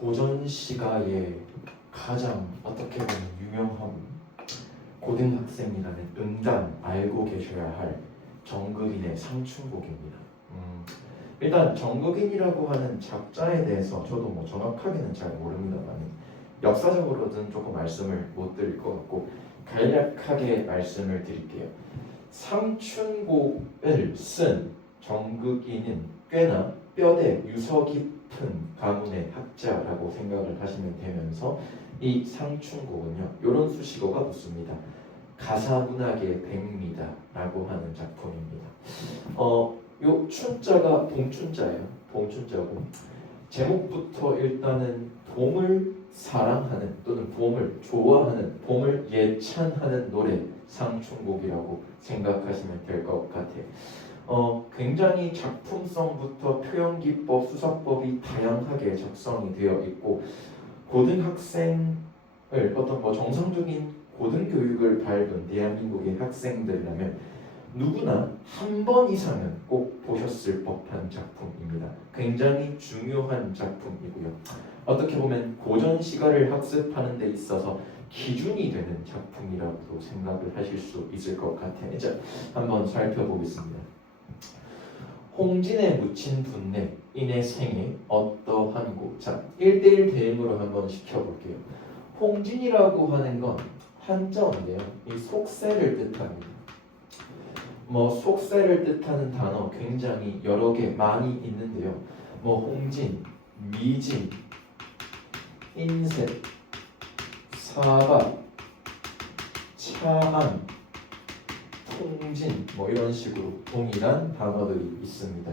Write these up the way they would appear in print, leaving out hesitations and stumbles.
고전 시가의 가장 어떻게 보면 유명한 고등학생이라는 응당 알고 계셔야 할 정극인의 상춘곡입니다. 일단 정극인이라고 하는 작자에 대해서 저도 뭐 정확하게는 잘 모릅니다만 역사적으로는 조금 말씀을 못 드릴 것 같고 간략하게 말씀을 드릴게요. 상춘곡을 쓴 정극인은 꽤나 뼈대 유서 깊은 가문의 학자라고 생각을 하시면 되면서 이 상춘곡은요 이런 수식어가 붙습니다. 가사문학의 백미다라고 하는 작품입니다. 요 춘자가 봉춘자예요. 봉춘자고 제목부터 일단은 봄을 사랑하는 또는 봄을 좋아하는 봄을 예찬하는 노래 상춘곡이라고 생각하시면 될 것 같아요. 굉장히 작품성부터 표현기법, 수사법이 다양하게 작성이 되어 있고 고등학생을 어떤 뭐 정상적인 고등교육을 밟은 대한민국의 학생들이라면 누구나 한 번 이상은 꼭 보셨을 법한 작품입니다. 굉장히 중요한 작품이고요. 어떻게 보면 고전 시가를 학습하는 데 있어서 기준이 되는 작품이라고도 생각을 하실 수 있을 것 같아요. 자, 한번 살펴보겠습니다. 홍진에 묻힌 분내 인의 생에 어떠한고. 자, 1대1 대응으로 한번 시켜볼게요. 홍진이라고 하는 건 한자어인데요. 이 속세를 뜻합니다. 뭐 속세를 뜻하는 단어 굉장히 여러 개 많이 있는데요. 뭐 홍진, 미진, 인색, 사박, 차안, 통진 뭐 이런 식으로 동일한 단어들이 있습니다.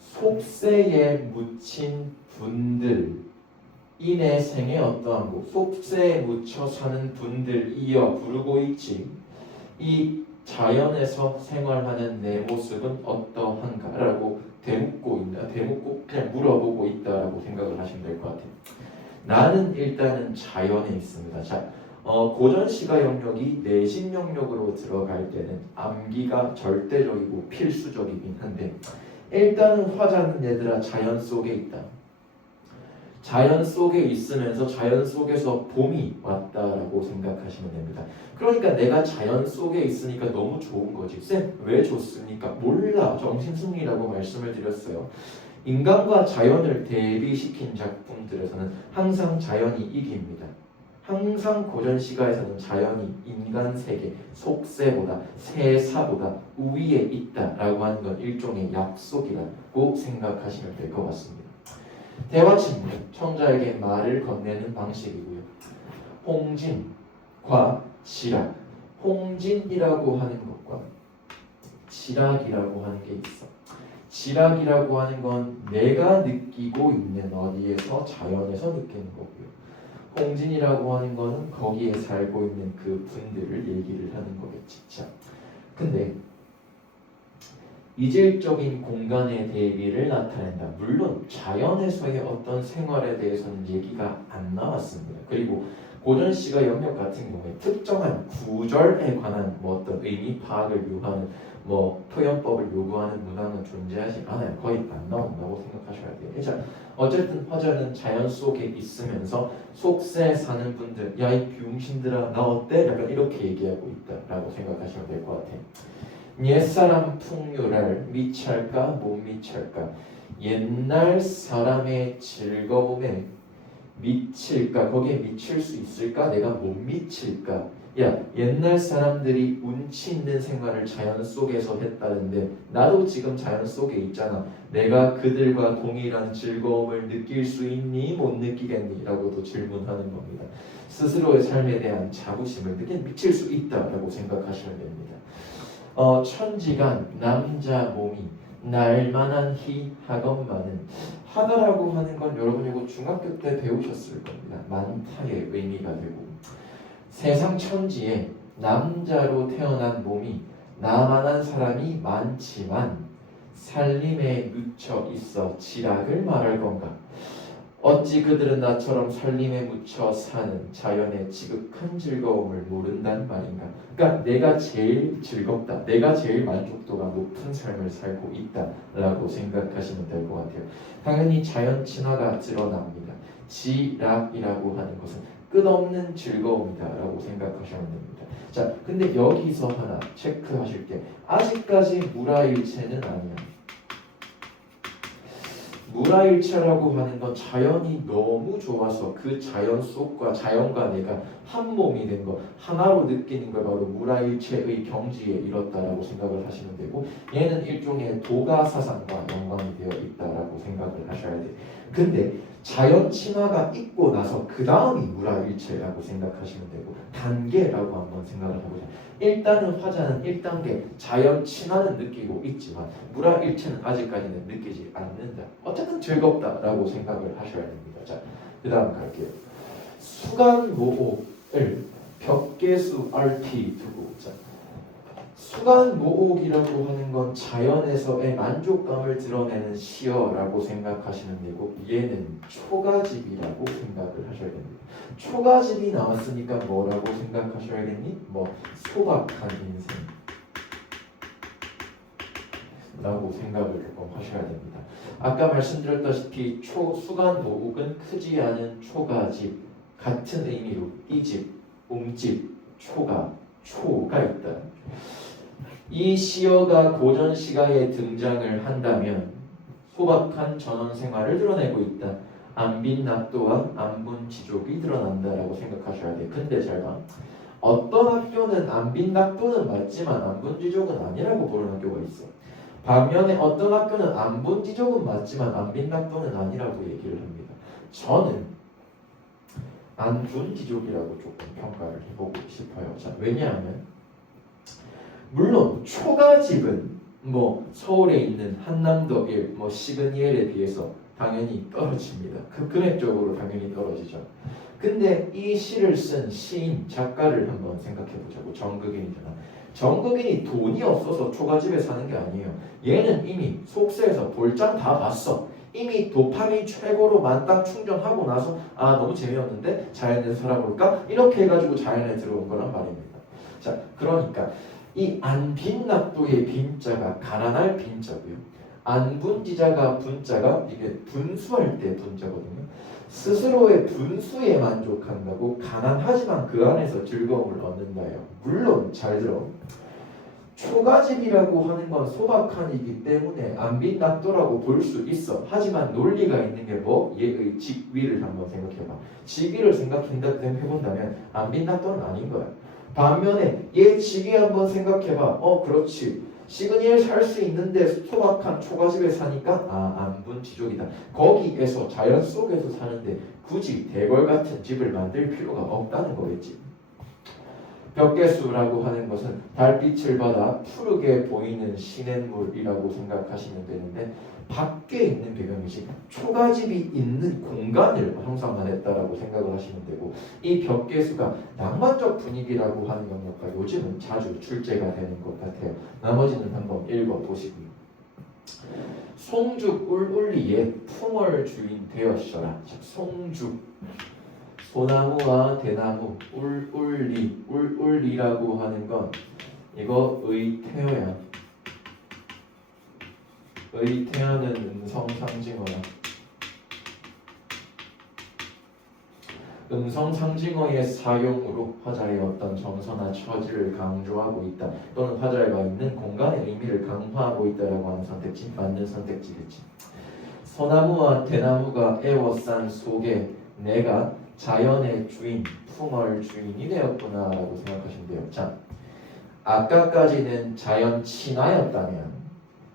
속세에 묻힌 분들 인의 생에 어떠한고. 속세에 묻혀 사는 분들이여 부르고 있지 이 자연에서 생활하는 내 모습은 어떠한가라고 대묻고 그냥 물어보고 있다라고 생각을 하시면 될 것 같아요. 나는 일단은 자연에 있습니다. 자, 고전 시가 영역이 내신 영역으로 들어갈 때는 암기가 절대적이고 필수적이긴 한데 일단은 화자는 얘들아 자연 속에 있다. 자연 속에 있으면서 자연 속에서 봄이 왔다라고 생각하시면 됩니다. 그러니까 내가 자연 속에 있으니까 너무 좋은 거지. 쌤, 왜 좋습니까? 몰라. 정신승리라고 말씀을 드렸어요. 인간과 자연을 대비시킨 작품들에서는 항상 자연이 이깁니다. 항상 고전 시가에서는 자연이 인간 세계, 속세보다 세사보다 우위에 있다라고 하는 건 일종의 약속이라고 생각하시면 될 것 같습니다. 대화 침문, 청자에게 말을 건네는 방식이고요. 홍진과 지락, 홍진이라고 하는 것과 지락이라고 하는 게 있어. 지락이라고 하는 건 내가 느끼고 있는 어디에서 자연에서 느끼는 거고요. 홍진이라고 하는 거는 거기에 살고 있는 그 분들을 얘기를 하는 거겠지. 자, 근데 이질적인 공간의 대비를 나타낸다. 물론 자연에서의 어떤 생활에 대해서는 얘기가 안 나왔습니다. 그리고 고전 시가 영역 같은 경우에 특정한 구절에 관한 뭐 어떤 의미 파악을 요하는 뭐 표현법을 요구하는 문항은 존재하지 않아요. 거의 안 나온다고 생각하셔야 돼요. 자, 어쨌든 화자는 자연 속에 있으면서 속세에 사는 분들, 야 이 병신들아 나 어때? 약간 이렇게 얘기하고 있다라고 생각하시면 될 것 같아요. 옛사람 풍류를 미칠까 못 미칠까. 옛날 사람의 즐거움에 미칠까, 거기에 미칠 수 있을까, 내가 못 미칠까. 야, 옛날 사람들이 운치 있는 생활을 자연 속에서 했다는데 나도 지금 자연 속에 있잖아. 내가 그들과 동일한 즐거움을 느낄 수 있니 못 느끼겠니? 라고도 질문하는 겁니다. 스스로의 삶에 대한 자부심을 미칠 수 있다라고 생각하시면 됩니다. 천지간 남자 몸이 날만한 히 하건만은. 하다라고 하는 건 여러분 이거 중학교 때 배우셨을 겁니다. 많다의 의미가 되고 세상 천지에 남자로 태어난 몸이 나만한 사람이 많지만 살림에 묻혀 있어 지락을 말할 건가. 어찌 그들은 나처럼 살림에 묻혀 사는 자연의 지극한 즐거움을 모른단 말인가. 그러니까 내가 제일 즐겁다, 내가 제일 만족도가 높은 삶을 살고 있다라고 생각하시면 될 것 같아요. 당연히 자연 친화가 드러납니다. 지락이라고 하는 것은 끝없는 즐거움이다라고 생각하시면 됩니다. 자, 근데 여기서 하나 체크하실 게 아직까지 무라일체는 아니야. 무라일체라고 하는 건 자연이 너무 좋아서 그 자연 속과 자연과 내가 한 몸이 된 거, 하나로 느끼는 걸 바로 무라일체의 경지에 이뤘다라고 생각을 하시면 되고, 얘는 일종의 도가 사상과 연관이 되어 있다라고 생각을 하셔야 돼요. 근데 자연 친화가 있고 나서 그 다음이 무라일체라고 생각하시면 되고, 단계라고 한번 생각을 해보자. 일단은 화자는 1단계 자연 친화는 느끼고 있지만 무라일체는 아직까지는 느끼지 않는다. 어쨌든 즐겁다라고 생각을 하셔야 됩니다. 자, 그 다음 갈게요. 수간 모옥을 벽계수 RT 두고, 자, 수간 모옥이라고 하는 건 자연에서의 만족감을 드러내는 시어라고 생각하시면 되고, 얘는 초가집이라고 생각을 하셔야 됩니다. 초가집이 나왔으니까 뭐라고 생각하셔야겠니? 뭐 소박한 인생 라고 생각을 조금 하셔야 됩니다. 아까 말씀드렸다시피 수간 모옥은 크지 않은 초가집, 같은 의미로 이집, 웅집, 초가 있다. 이 시어가 고전 시가에 등장을 한다면 소박한 전원 생활을 드러내고 있다. 안빈낙도와 안분지족이 드러난다라고 생각하셔야 돼. 근데 잘 봐. 어떤 학교는 안빈낙도는 맞지만 안분지족은 아니라고 보는 학교가 있어. 반면에 어떤 학교는 안분지족은 맞지만 안빈낙도는 아니라고 얘기를 합니다. 저는 안분지족이라고 조금 평가를 해보고 싶어요. 자, 왜냐하면 물론 초가집은 뭐 서울에 있는 한남도 1, 뭐 시그니엘에 비해서 당연히 떨어집니다. 그 금액적으로 당연히 떨어지죠. 근데 이 시를 쓴 시인, 작가를 한번 생각해 보자고. 정극인이잖아. 정극인이 돈이 없어서 초가집에 사는 게 아니에요. 얘는 이미 속세에서 볼장 다 봤어. 이미 도파민 최고로 만땅 충전하고 나서 아 너무 재미없는데 자연에서 살아볼까? 이렇게 해가지고 자연에 들어온 거란 말입니다. 자, 그러니까 이 안빈낙도의 빈자가 가난할 빈자고요. 안분지자가 분자가 이게 분수할 때 분자거든요. 스스로의 분수에 만족한다고 가난하지만 그 안에서 즐거움을 얻는다요. 물론 잘 들어. 초가집이라고 하는 건 소박한이기 때문에 안빈낙도라고 볼 수 있어. 하지만 논리가 있는 게 뭐? 얘의 직위를 한번 생각해봐. 직위를 생각해본다면 안빈낙도는 아닌 거야. 반면에 얘 직위 한번 생각해봐. 그렇지. 시그니엘 살 수 있는데 소박한 초가집에 사니까 안분지족이다. 거기에서 자연 속에서 사는데 굳이 대궐 같은 집을 만들 필요가 없다는 거겠지. 벽계수라고 하는 것은 달빛을 받아 푸르게 보이는 시냇물이라고 생각하시면 되는데 밖에 있는 배경이지 초가집이 있는 공간을 형상만 했다라고 생각을 하시면 되고, 이 벽계수가 낭만적 분위기라고 하는 영역과 요즘은 자주 출제가 되는 것 같아요. 나머지는 한번 읽어보시고요. 송죽 울울리에 풍월 주인 되었어라. 송죽 소나무와 대나무, 울울리라고 하는 건 이거 의태어야. 의태어는 음성상징어야. 음성상징어의 사용으로 화자의 어떤 정서나 처지를 강조하고 있다, 또는 화자가 있는 공간의 의미를 강화하고 있다라고 하는 선택지, 맞는 선택지겠지. 소나무와 대나무가 에워싼 속에 내가 자연의 주인, 풍월 주인이 되었구나 라고 생각하시면 돼요. 자, 아까까지는 자연 친화였다면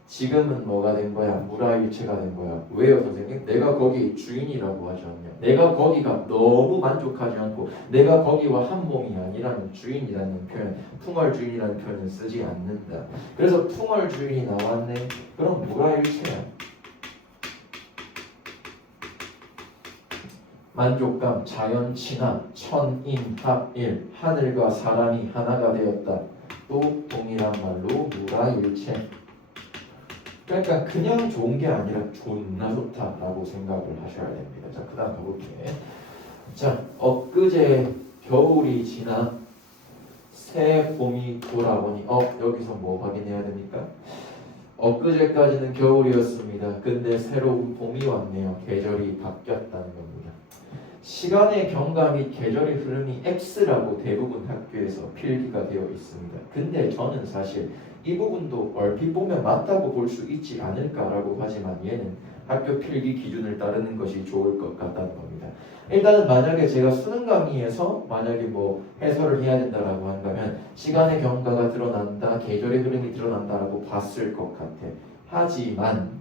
지금은 뭐가 된 거야? 무라일체가 된 거야. 왜요 선생님? 내가 거기 주인이라고 하지 않냐? 내가 거기가 너무 만족하지 않고 내가 거기와 한 몸이 아니라면 주인이라는 표현, 풍월 주인이라는 표현을 쓰지 않는다. 그래서 풍월 주인이 나왔네. 그럼 무라일체야. 만족감, 자연 친화, 천인합일, 하늘과 사람이 하나가 되었다. 또 동일한 말로 무라일체. 그러니까 그냥 좋은 게 아니라 존나 좋다라고 생각을 하셔야 됩니다. 자, 그 다음 가볼게. 자, 엊그제 겨울이 지나 새 봄이 돌아오니 여기서 뭐 확인해야 됩니까? 엊그제까지는 겨울이었습니다. 근데 새로운 봄이 왔네요. 계절이 바뀌었다는 겁니다. 시간의 경과 및 계절의 흐름이 X라고 대부분 학교에서 필기가 되어 있습니다. 근데 저는 사실 이 부분도 얼핏 보면 맞다고 볼 수 있지 않을까라고 하지만 얘는 학교 필기 기준을 따르는 것이 좋을 것 같다는 겁니다. 일단은 만약에 제가 수능 강의에서 만약에 뭐 해설을 해야 된다라고 한다면 시간의 경과가 드러난다, 계절의 흐름이 드러난다라고 봤을 것 같아. 하지만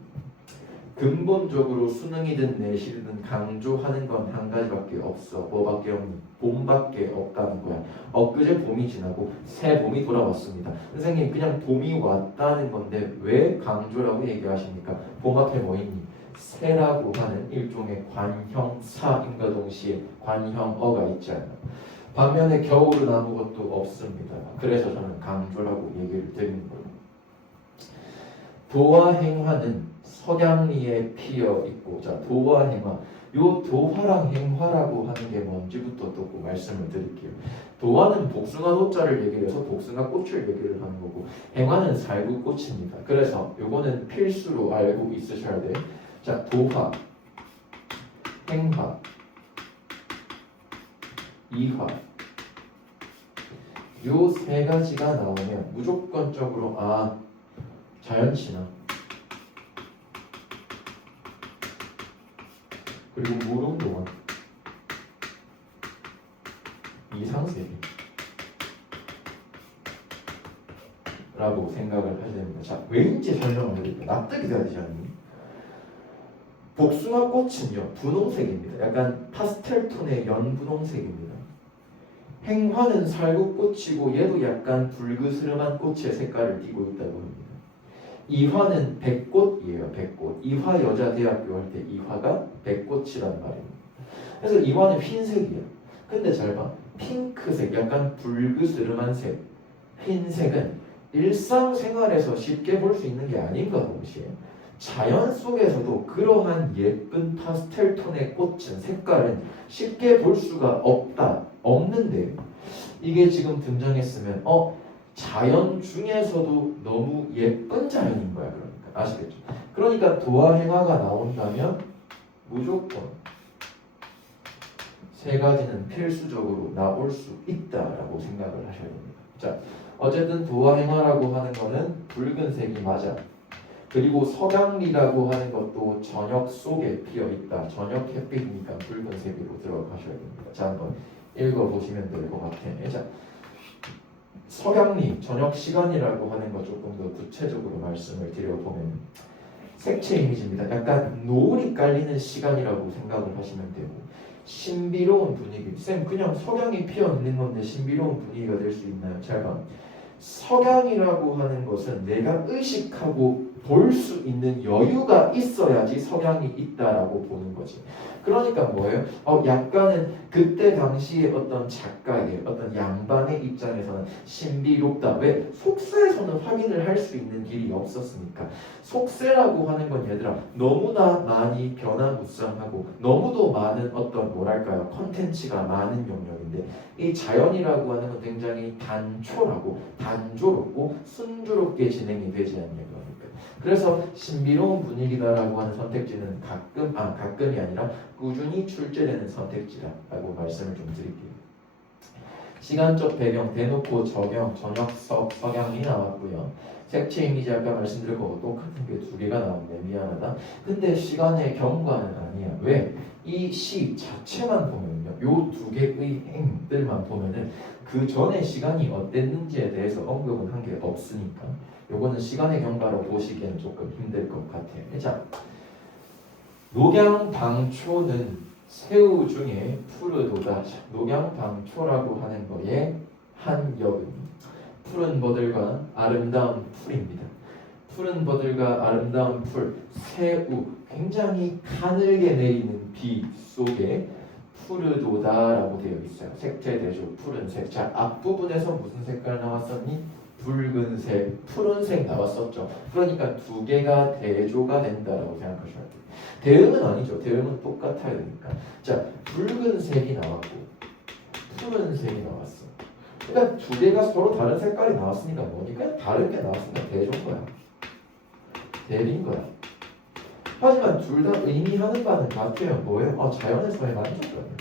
근본적으로 수능이든 내실이든 강조하는 건 한 가지밖에 없어. 뭐밖에 없니? 봄밖에 없다는 거야. 엊그제 봄이 지나고 새 봄이 돌아왔습니다. 선생님 그냥 봄이 왔다는 건데 왜 강조라고 얘기하십니까? 봄 앞에 뭐 있니? 새라고 하는 일종의 관형사임과 동시에 관형어가 있잖아요. 반면에 겨울은 아무것도 없습니다. 그래서 저는 강조라고 얘기를 드리는 거예요. 도화 행화는 석양리에 피어 있고, 자 도화 행화, 요 도화랑 행화라고 하는 게 뭔지부터 또 말씀을 드릴게요. 도화는 복숭아 도자를 얘기를 해서 복숭아 꽃을 얘기를 하는 거고, 행화는 살구꽃입니다. 그래서 요거는 필수로 알고 있으셔야 돼요. 자 도화, 행화, 이화, 요 세 가지가 나오면 무조건적으로 자연친화 그리고 무릉도원, 이상세계 라고 생각을 하셔야 됩니다. 자, 왜인지 설명을 드릴게요. 납득이 돼야 되지 않니? 복숭아 꽃은요 분홍색입니다. 약간 파스텔 톤의 연분홍색입니다. 행화는 살구꽃이고 얘도 약간 불그스름한 꽃의 색깔을 띠고 있다고 합니다. 이화는 백꽃이에요. 백꽃. 이화여자대학교 할 때 이화가 백꽃이란 말입니다. 그래서 이화는 흰색이에요. 근데 잘 봐. 핑크색, 약간 불그스름한 색. 흰색은 일상생활에서 쉽게 볼 수 있는 게 아닌가 동시에 자연 속에서도 그러한 예쁜 파스텔 톤의 꽃은 색깔은 쉽게 볼 수가 없는데 이게 지금 등장했으면 자연 중에서도 너무 예쁜 자연인 거야. 그러니까 아시겠죠? 그러니까 도화행화가 나온다면 무조건 세 가지는 필수적으로 나올 수 있다라고 생각을 하셔야 됩니다. 자, 어쨌든 도화행화라고 하는 거는 붉은색이 맞아. 그리고 석양리라고 하는 것도 저녁 속에 피어 있다. 저녁 햇빛이니까 붉은색으로 들어가셔야 됩니다. 자, 한번 읽어보시면 될 것 같아요. 자, 석양리 저녁 시간이라고 하는 거 조금 더 구체적으로 말씀을 드려보면 색채 이미지입니다. 약간 노을이 깔리는 시간이라고 생각을 하시면 되고 신비로운 분위기. 쌤 그냥 석양이 피어 있는 건데 신비로운 분위기가 될 수 있나요? 잘 봐. 석양이라고 하는 것은 내가 의식하고 볼 수 있는 여유가 있어야지 석양이 있다라고 보는 거지. 그러니까 뭐예요? 약간은 그때 당시에 어떤 작가의 어떤 양반의 입장에서는 신비롭다. 왜? 속세에서는 확인을 할 수 있는 길이 없었으니까. 속세라고 하는 건 얘들아 너무나 많이 변화무쌍하고 너무도 많은 어떤 뭐랄까요 컨텐츠가 많은 영역인데 이 자연이라고 하는 건 굉장히 단초라고 단조롭고 순조롭게 진행이 되지 않는 겁니까? 그래서 신비로운 분위기다라고 하는 선택지는 가끔이 아니라 꾸준히 출제되는 선택지라고 말씀을 좀 드릴게요. 시간적 배경 대놓고 적용 전역석 석양이 나왔고요. 색채 이미지 아까 말씀드린 거고 똑같은 게 두 개가 나왔네. 미안하다. 근데 시간의 경과는 아니야. 왜? 이 시 자체만 보면요. 요 두 개의 행들만 보면은 그 전에 시간이 어땠는지에 대해서 언급은 한 게 없으니까 요거는 시간의 경과로 보시기에는 조금 힘들 것 같아요. 자, 녹양방초는 새우 중에 푸르도다. 녹양방초라고 하는 거에 한역은 푸른 버들과 아름다운 풀입니다. 푸른 버들과 아름다운 풀, 새우, 굉장히 가늘게 내리는 비 속에 푸르도다라고 되어 있어요. 색채 대조 푸른색. 자, 앞부분에서 무슨 색깔 나왔었니? 붉은색, 푸른색 나왔었죠. 그러니까 두 개가 대조가 된다라고 생각하셔야 돼요. 대응은 아니죠. 대응은 똑같아야 되니까. 자, 붉은색이 나왔고 푸른색이 나왔어. 그러니까 두 개가 서로 다른 색깔이 나왔으니까 뭐니까 다른 게 나왔으니까 대조인 거야. 대비인 거야. 하지만 둘 다 의미하는 바는 같아요. 뭐예요? 자연에서의 만족감이에요.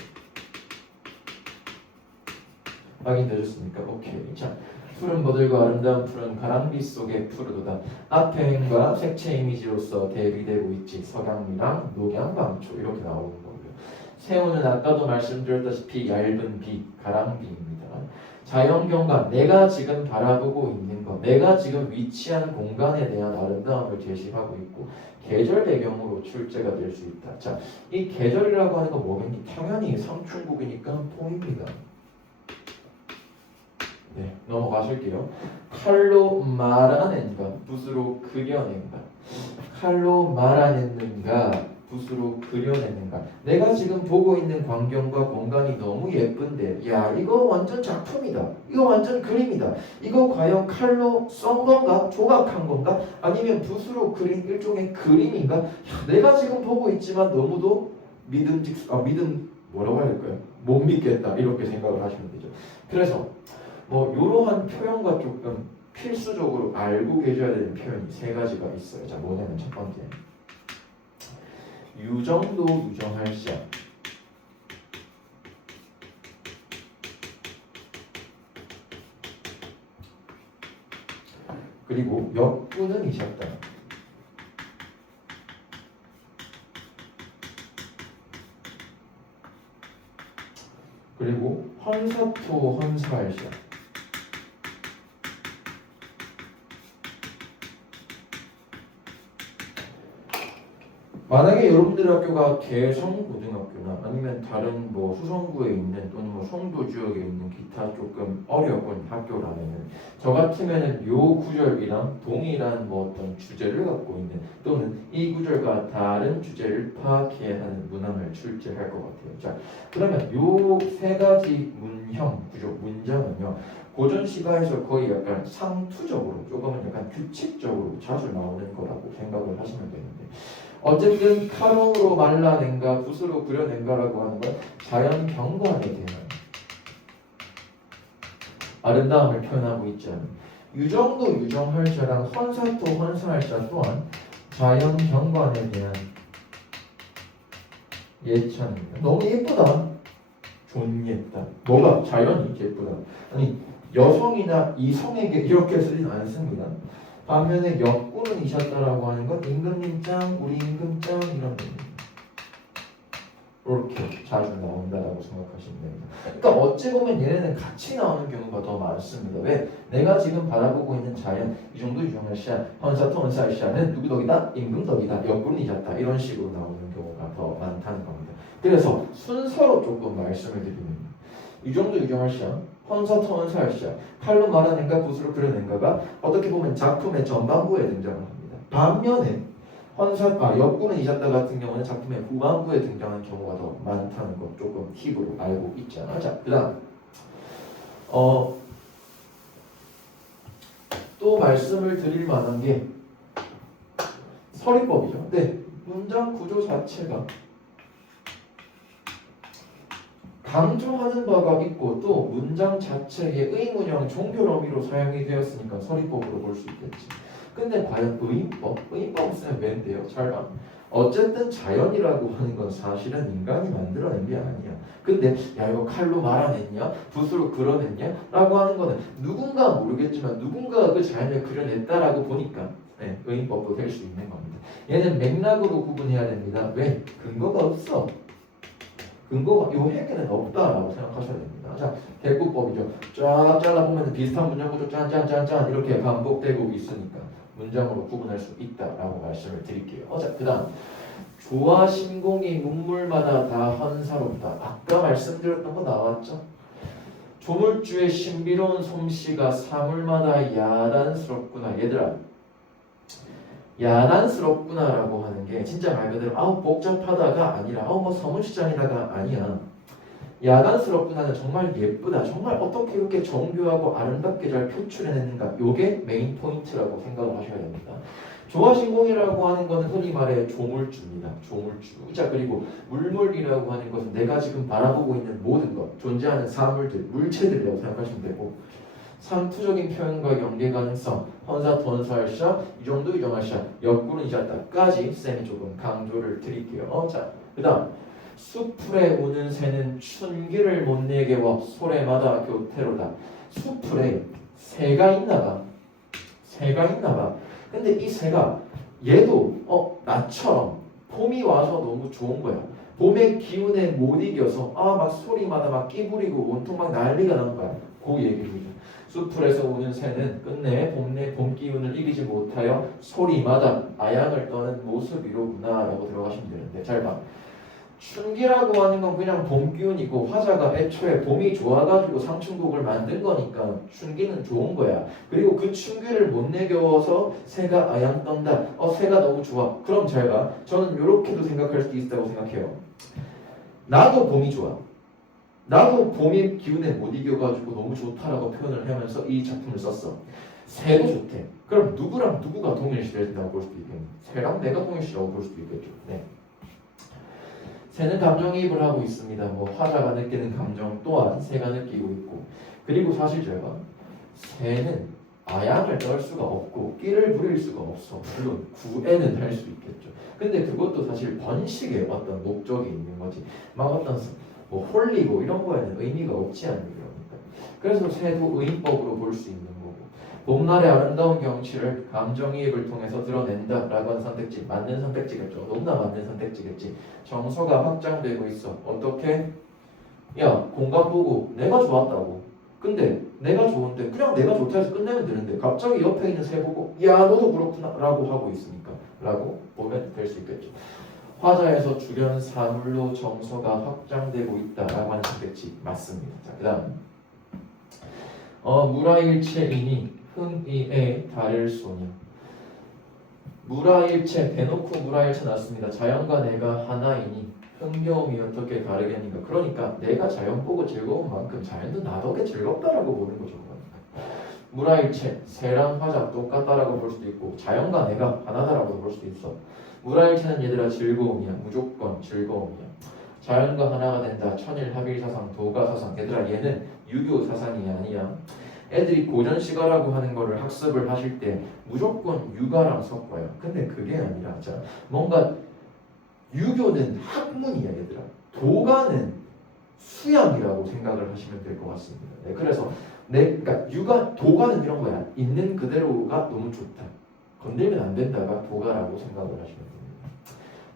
확인되셨습니까? 오케이. 자, 푸른 버들과 아름다운 푸른 가랑비 속의 푸르도다. 앞에 행과 색채 이미지로서 대비되고 있지. 석양미랑 녹양방초 이렇게 나오는 거고요. 새우는 아까도 말씀드렸다시피 얇은 비, 가랑비입니다. 자연경관, 내가 지금 바라보고 있는 것, 내가 지금 위치한 공간에 대한 아름다움을 제시하고 있고 계절 배경으로 출제가 될 수 있다. 자, 이 계절이라고 하는 건 뭐겠니? 당연히 상충국이니까 봄입니다. 네, 넘어가실게요. 칼로 말아낸가, 붓으로 그려낸가. 칼로 말아냈는가, 붓으로 그려내는가. 내가 지금 보고 있는 광경과 공간이 너무 예쁜데, 야, 이거 완전 작품이다. 이거 완전 그림이다. 이거 과연 칼로 썬 건가? 조각한 건가? 아니면 붓으로 그린 일종의 그림인가? 야, 내가 지금 보고 있지만 너무도 뭐라고 해야 될까요? 못 믿겠다. 이렇게 생각을 하시면 되죠. 그래서 이러한 표현과 조금 필수적으로 알고 계셔야 되는 표현이 세 가지가 있어요. 자, 뭐냐면 첫 번째, 유정도 유정할 시야. 그리고 역부는 이셨다. 그리고 헌사토 헌사할 시야. 만약에 여러분들 학교가 개성고등학교나 아니면 다른 수성구에 있는 또는 송도 지역에 있는 기타 조금 어려운 학교라면은 저 같으면은 요 구절이랑 동일한 어떤 주제를 갖고 있는 또는 이 구절과 다른 주제를 파악해야 하는 문항을 출제할 것 같아요. 자, 그러면 요 세 가지 문형 구조 문장은요. 고전 시가에서 거의 약간 상투적으로 조금은 약간 규칙적으로 자주 나오는 거라고 생각을 하시면 되는데 어쨌든 칼로 말라낸가 붓으로 그려낸가라고 하는 건 자연 경관에 대한 아름다움을 표현하고 있지 않은 유정도 유정할자랑 헌사토 헌사할자 또한 자연 경관에 대한 예찬입니다. 너무 예쁘다. 존예다. 뭐가 자연이 예쁘다. 아니 여성이나 이성에게 이렇게 쓰진 않습니다. 반면에 역구는 이셨다라고 하는 건 임금님짱, 우리 임금짱 이런 겁니다. 이렇게 자주 나온다라고 생각하시면 됩니다. 그러니까 어찌 보면 얘네는 같이 나오는 경우가 더 많습니다. 왜? 내가 지금 바라보고 있는 자연, 이 정도 유정할 시야, 헌사토 헌사할 시야는 누구 덕이다? 임금 덕이다, 역군이 졌다 이런 식으로 나오는 경우가 더 많다는 겁니다. 그래서 순서로 조금 말씀을 드리면 이 정도 유정할 시야, 헌사토 헌사할 시야, 칼로 말아낸가 붓으로 그려낸가가 어떻게 보면 작품의 전반부에 등장을 합니다. 반면에 역군은 이셨다 같은 경우는 작품의 후반부에 등장하는 경우가 더 많다는 것 조금 팁으로 알고 있잖아. 자, 그다음 또 말씀을 드릴 만한 게 서리법이죠. 네, 문장 구조 자체가 강조하는 바가 있고 또 문장 자체에 의문형 종결 어미로 사용이 되었으니까 서리법으로 볼 수 있겠지. 근데 과연 의인법 쓰면 왜 돼요? 잘 봐. 어쨌든 자연이라고 하는 건 사실은 인간이 만들어낸 게 아니야. 근데 야 이거 칼로 말아냈냐? 붓으로 그려냈냐? 라고 하는 거는 누군가 모르겠지만 누군가가 그 자연을 그려냈다라고 보니까 의인법도 될 수 있는 겁니다. 얘는 맥락으로 구분해야 됩니다. 왜? 근거가 없어. 근거가 이 해계는 없다라고 생각하셔야 됩니다. 자, 대구법이죠. 쫙 잘라보면 비슷한 문장구조 짠짠짠짠 이렇게 반복되고 있으니까 문장으로 구분할 수 있다라고 말씀을 드릴게요. 자, 그 다음 조화 신공이 문물마다 다 헌사롭다. 아까 말씀드렸던 거 나왔죠? 조물주의 신비로운 솜씨가 사물마다 야단스럽구나. 얘들아, 야단스럽구나라고 하는 게 진짜 말 그대로 복잡하다가 아니라 서문시장이다가 아니야. 야단스럽구나는 정말 예쁘다. 정말 어떻게 이렇게 정교하고 아름답게 잘 표출해냈는가. 요게 메인 포인트라고 생각을 하셔야 됩니다. 조화신공이라고 하는 것은 흔히 말해 조물주입니다. 조물주. 자, 그리고 물물이라고 하는 것은 내가 지금 바라보고 있는 모든 것, 존재하는 사물들, 물체들이라고 생각하시면 되고, 상투적인 표현과 연계 가능성, 헌사, 돈살샤, 이 정도 이정할샤, 옆구른 이자따까지 쌤이 조금 강조를 드릴게요. 자, 그 다음 수풀에 우는 새는 춘기를 못 내게 와 소래마다 교태로다. 수풀에 새가 있나봐. 새가 있나봐. 근데 이 새가 얘도 나처럼 봄이 와서 너무 좋은 거야. 봄의 기운에 못 이겨서 막 소리마다 막 끼부리고 온통 막 난리가 난 거야. 그 얘기입니다. 수풀에서 우는 새는 끝내 봄 기운을 이기지 못하여 소리마다 아양을 떠는 모습이로구나 라고 들어가시면 되는데 잘 봐. 춘기라고 하는 건 그냥 봄 기운이고 화자가 애초에 봄이 좋아가지고 상춘곡을 만든 거니까 춘기는 좋은 거야. 그리고 그 춘기를 못 내겨서 새가 아양 떤다. 새가 너무 좋아. 그럼 잘 봐. 저는 이렇게도 생각할 수도 있다고 생각해요. 나도 봄이 좋아. 나도 봄의 기운에 못 이겨가지고 너무 좋다라고 표현을 하면서 이 작품을 썼어. 새도 좋대. 그럼 누구랑 누구가 동일시된다고 볼 수도 있겠네. 새랑 내가 동일시라고 볼 수도 있겠죠. 네. 새는 감정이입을 하고 있습니다. 화자가 느끼는 감정 또한 새가 느끼고 있고, 그리고 사실 제가 새는 아양을 떨 수가 없고 끼를 부릴 수가 없어. 물론 구애는 할 수 있겠죠. 근데 그것도 사실 번식의 어떤 목적이 있는 거지. 막 어떤 홀리고 이런 거에는 의미가 없지 않니 그러니까. 그래서 새도 의인법으로 볼 수 있는 거고, 봄날의 아름다운 경치를 감정이입을 통해서 드러낸다라고 하는 선택지, 맞는 선택지겠죠. 너무나 맞는 선택지겠지. 정서가 확장되고 있어. 어떻게? 야, 공간 보고 내가 좋았다고. 근데 내가 좋은데 그냥 내가 좋다 해서 끝내면 되는데 갑자기 옆에 있는 새 보고 야 너도 그렇구나 라고 하고 있으니까 라고 보면 될 수 있겠죠. 화자에서 주변 사물로 정서가 확장되고 있다라고 하는 선택지 맞습니다. 자, 그 다음 무라일체이니 흥이에 다를 소녀. 무라일체, 대놓고 무라일체 났습니다. 자연과 내가 하나이니 흥겨움이 어떻게 다르겠는가. 그러니까 내가 자연 보고 즐거운 만큼 자연도 나 덕에 즐겁다라고 보는 거죠. 무라일체, 새랑 화자 똑같다라고 볼 수도 있고 자연과 내가 하나다라고 볼 수도 있어. 무라일체는 얘들아 즐거움이야. 무조건 즐거움이야. 자연과 하나가 된다. 천일합일사상, 도가사상. 얘들아 얘는 유교 사상이 아니야. 애들이 고전시가라고 하는 거를 학습을 하실 때 무조건 유가랑 섞어요. 근데 그게 아니라 자 뭔가 유교는 학문이야 얘들아. 도가는 수양이라고 생각을 하시면 될 것 같습니다. 네, 그래서 그러니까 도가는 이런 거야. 있는 그대로가 너무 좋다. 건들면 안 된다가 도가라고 생각을 하시면 됩니다.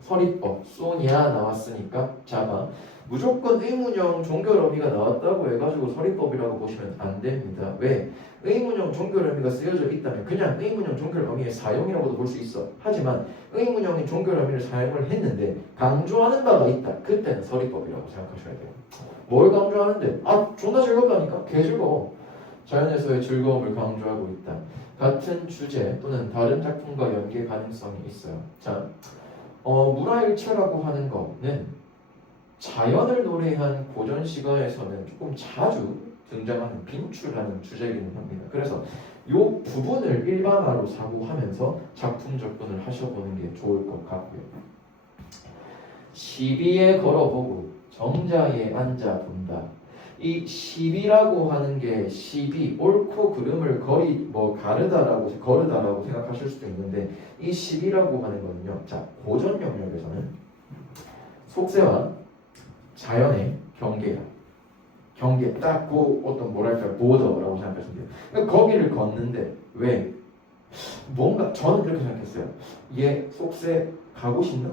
서리법, 소냐 나왔으니까 자봐. 무조건 의문형 종결 의미가 나왔다고 해가지고 서리법이라고 보시면 안 됩니다. 왜? 의문형 종결 의미가 쓰여져 있다면 그냥 의문형 종결 의미의 사용이라고도 볼 수 있어. 하지만 의문형인 종결 의미를 사용을 했는데 강조하는 바가 있다. 그때는 서리법이라고 생각하셔야 돼요. 뭘 강조하는데? 존나 즐겁다니까? 개 즐거워. 자연에서의 즐거움을 강조하고 있다. 같은 주제 또는 다른 작품과 연계 가능성이 있어요. 자, 무라일체라고 하는 거는 자연을 노래한 고전 시가에서는 조금 자주 등장하는 빈출하는 주제이기는 합니다. 그래서 이 부분을 일반화로 사고하면서 작품 접근을 하셔보는 게 좋을 것 같고요. 시비에 걸어보고 정자에 앉아본다. 이 시비라고 하는 게 시비 옳고 그름을 거르다라고 생각하실 수도 있는데 이 시비라고 하는 거는요. 자, 고전 영역에서는 속세와 자연의 경계야. 경계 딱 그 어떤 보더라고 생각하시면 돼요. 그러니까 거기를 걷는데 왜? 뭔가 저는 그렇게 생각했어요. 얘 속세 가고 싶나?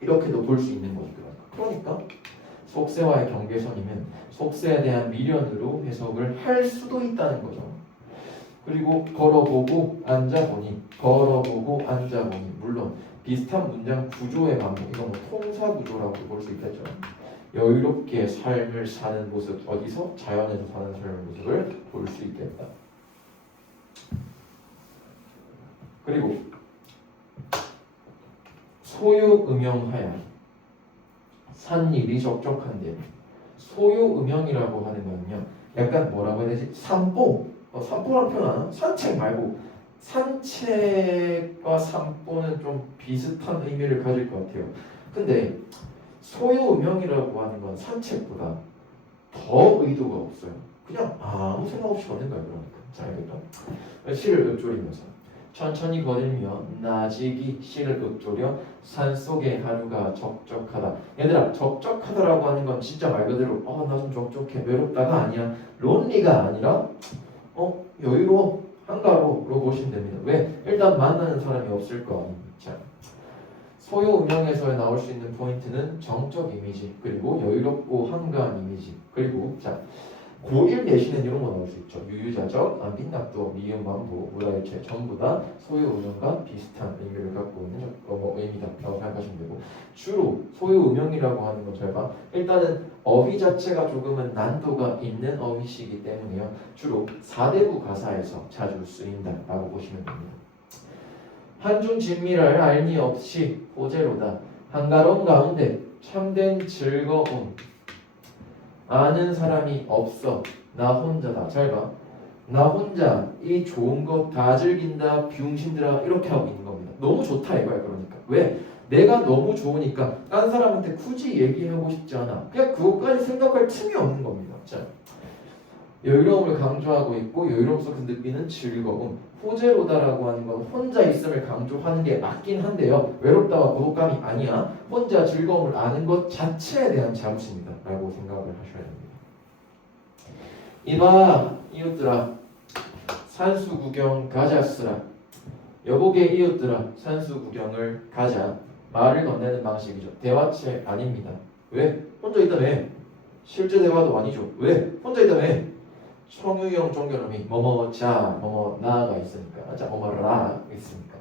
이렇게도 볼 수 있는 거죠. 그러니까 속세와의 경계선이면 속세에 대한 미련으로 해석을 할 수도 있다는 거죠. 그리고 걸어보고 앉아보니 물론 비슷한 문장 구조의 반복, 이건 통사 구조라고 볼 수 있겠죠. 여유롭게 삶을 사는 모습, 어디서? 자연에서 사는 삶의 모습을 볼 수 있겠다. 그리고 소유음영하야 산일이 적적한데 소요 음형이라고 하는 거는요. 약간 뭐라고 해야 되지? 산보라는 표현 안 산책 말고 산책과 산보는 좀 비슷한 의미를 가질 것 같아요. 근데 소요 음형이라고 하는 건 산책보다 더 의도가 없어요. 그냥 아무 생각 없이 걷는 거예요. 그러니까 자, 알겠다. 시를 읊조리면서 천천히 걸으며 나지기 시를 읊조려 산속의 하루가 적적하다. 얘들아, 적적하다라고 하는 건 진짜 말 그대로 나 좀 적적해 외롭다가 아니야. 론리가 아니라 여유로워 한가로로 보시면 됩니다. 왜? 일단 만나는 사람이 없을 거 아닙니까? 소요 음형에서 나올 수 있는 포인트는 정적 이미지, 그리고 여유롭고 한가한 이미지, 그리고 자 고1 내신은 이런 거 나올 수 있죠. 유유자적, 안빈낙도, 미음반부, 무다일체 전부 다 소요 음형과 비슷한 의미를 갖고 있는 의미다라고 생각하시면 되고, 주로 소요 음형이라고 하는 건 잘 봐. 일단은 어휘 자체가 조금은 난도가 있는 어휘시기 때문에요. 주로 4대부 가사에서 자주 쓰인다라고 보시면 됩니다. 한중 진미를 알미 없이 호재로다. 한가로운 가운데 참된 즐거움. 아는 사람이 없어. 나 혼자다. 잘 봐. 나 혼자 이 좋은 거 다 즐긴다. 비용신들아 이렇게 하고 있는 겁니다. 너무 좋다 이거야. 그러니까 왜? 내가 너무 좋으니까 딴 사람한테 굳이 얘기하고 싶지 않아. 그냥 그것까지 생각할 틈이 없는 겁니다. 자, 여유로움을 강조하고 있고 여유로움 속에서 느끼는 즐거움. 호재로다라고 하는 건 혼자 있음을 강조하는 게 맞긴 한데요. 외롭다와 고독감이 아니야. 혼자 즐거움을 아는 것 자체에 대한 자부심이다 라고 생각을 하셔야 됩니다. 이봐 이웃들아 산수 구경 가자스라. 여보게 이웃들아 산수 구경을 가자. 말을 건네는 방식이죠. 대화체 아닙니다. 왜? 혼자 있다며. 실제 대화도 아니죠. 왜? 혼자 있다며. 청유형 종결음이 뭐뭐자 뭐뭐나가 있으니까. 자 뭐뭐라 있으니까.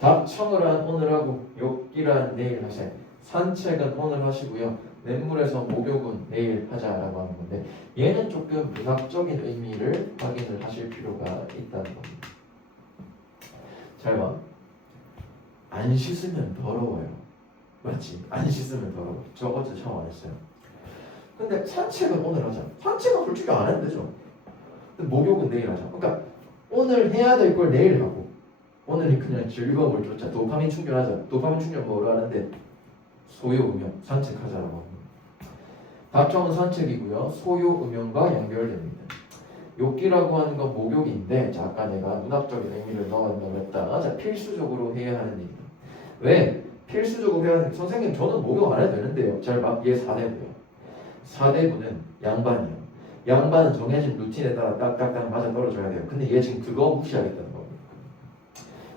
답청을 한 오늘 하고 욕기란 내일 하세. 산책은 오늘 하시고요. 냇물에서 목욕은 내일 하자라고 하는 건데, 얘는 조금 문학적인 의미를 확인을 하실 필요가 있다는 겁니다. 잘 봐. 안 씻으면 더러워요. 맞지? 안 씻으면 더러워. 저 어제 샤워 안 했어요. 근데 산책은 오늘 하자. 산책은 솔직히 안 해도 되죠. 근데 목욕은 내일 하자. 그러니까 오늘 해야 될 걸 내일 하고, 오늘이 그냥 즐거움을 쫓자. 도파민 충전하자. 도파민 충전 뭐로 하는데? 소요 음영 산책하자라고 합니다. 답정은 산책이고요. 소요 음영과 연결됩니다. 욕기라고 하는 건 목욕인데, 자 아까 내가 문학적인 의미를 넣었다고 했다. 자 필수적으로 해야 하는 얘기다. 왜? 필수적으로 해야 하는, 선생님 저는 목욕 안 해도 되는데요. 잘 봐. 얘 4대부예요. 4대부는 양반이에요. 양반은 정해진 루틴에 따라 딱딱딱 맞아 떨어져야 돼요. 근데 얘 지금 그거 무시하겠다는 겁니다.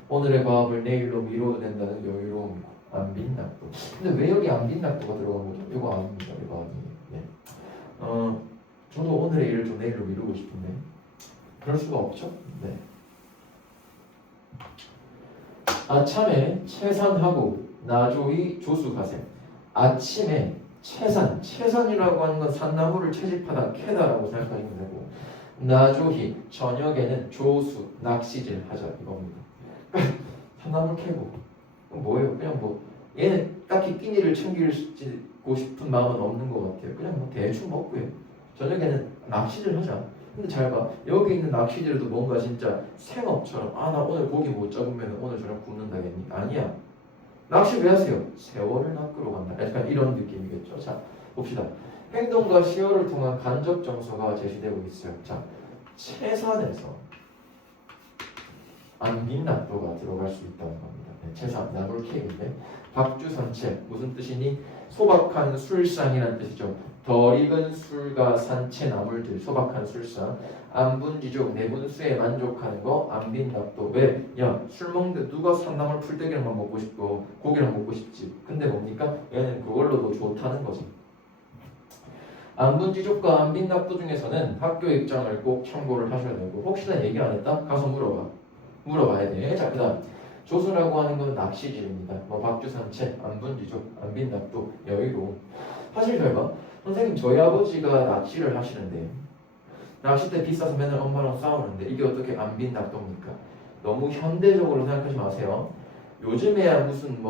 오늘의 과업을 내일로 미뤄도 된다는 여유로움이고 안빈낙도. 근데 왜 여기 안빈낙도가 들어간 거죠? 이거 아닙니다. 이거 아니에요. 네. 저도 오늘의 일을 좀 내일로 미루고 싶은데 그럴 수가 없죠. 네. 아참에 채산하고 나조이 조수가세. 아침에 채산이라고 하는 건 산나무를 채집하다 캐다라고 생각하시면 되고, 나조히 저녁에는 조수 낚시질 하자 이겁니다. 산나물 캐고 뭐예요? 그냥 뭐 얘는 딱히 끼니를 챙기고 싶은 마음은 없는 것 같아요. 그냥 뭐 대충 먹고요. 저녁에는 낚시질 하자. 근데 잘 봐. 여기 있는 낚시질도 뭔가 진짜 생업처럼 나 오늘 고기 못 잡으면 오늘 저녁 굶는다겠니? 아니야. 낚시 왜 하세요? 세월을 낚으러 간다. 약간 이런 느낌이겠죠. 자 봅시다. 행동과 시어를 통한 간접 정서가 제시되고 있어요. 자 채산에서 안빈낙도가 들어갈 수 있다는 겁니다. 네, 채산, 나물 케이크인데 박주산채 무슨 뜻이니? 소박한 술상이라는 뜻이죠. 덜 익은 술과 산채 나물들, 소박한 술상. 안분지족, 내분수에 만족하는 거 안빈낙도. 왜? 야 술 먹는데 누가 산나물 풀떼기랑만 먹고 싶고 고기랑 먹고 싶지. 근데 뭡니까? 얘는 그걸로도 좋다는 거지. 안분지족과 안빈낙도 중에서는 학교 입장을 꼭 참고를 하셔야 되고, 혹시나 얘기 안 했다? 가서 물어봐야 돼. 자 그다음 조수라고 하는 건 낚시질입니다. 뭐 박주산채, 안분지족, 안빈낙도, 여유로움. 사실 잘 봐. 선생님 저희 아버지가 낚시를 하시는데 낚싯대 비싸서 맨날 엄마랑 싸우는데 이게 어떻게 안빈낙도입니까? 너무 현대적으로 생각하지 마세요. 요즘에야 무슨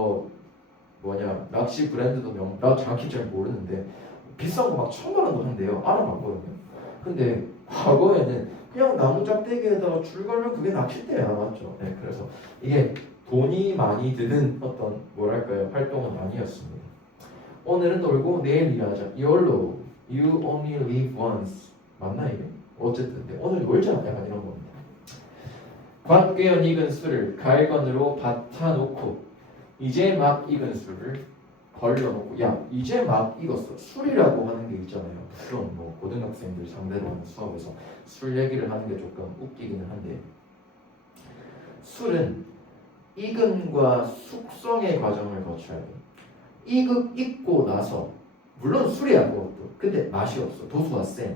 낚시 브랜드도 나 정확히 잘 모르는데 비싼 거 막 1,000만 원도 한대요. 알아봤거든요. 근데 과거에는 그냥 나무 짝대기에다가 줄 걸면 그게 낚싯대야, 맞죠? 네, 그래서 이게 돈이 많이 드는 어떤 뭐랄까요 활동은 아니었습니다. 오늘은 놀고 내일 일하자. YOLO, You only live once. 맞나 이게? 어쨌든 오늘 놀자 약간 이런 겁니다. 갓꿰어 익은 술을 갈건으로 밭아놓고 이제 막 익은 술을 걸러놓고 야 이제 막 익었어. 술이라고 하는 게 있잖아요. 물론 뭐 고등학생들 상대로 하는 수업에서 술 얘기를 하는 게 조금 웃기기는 한데 술은 익음과 숙성의 과정을 거쳐야 돼. 익고 나서 물론 술이야 그것도. 근데 맛이 없어. 도수가 세.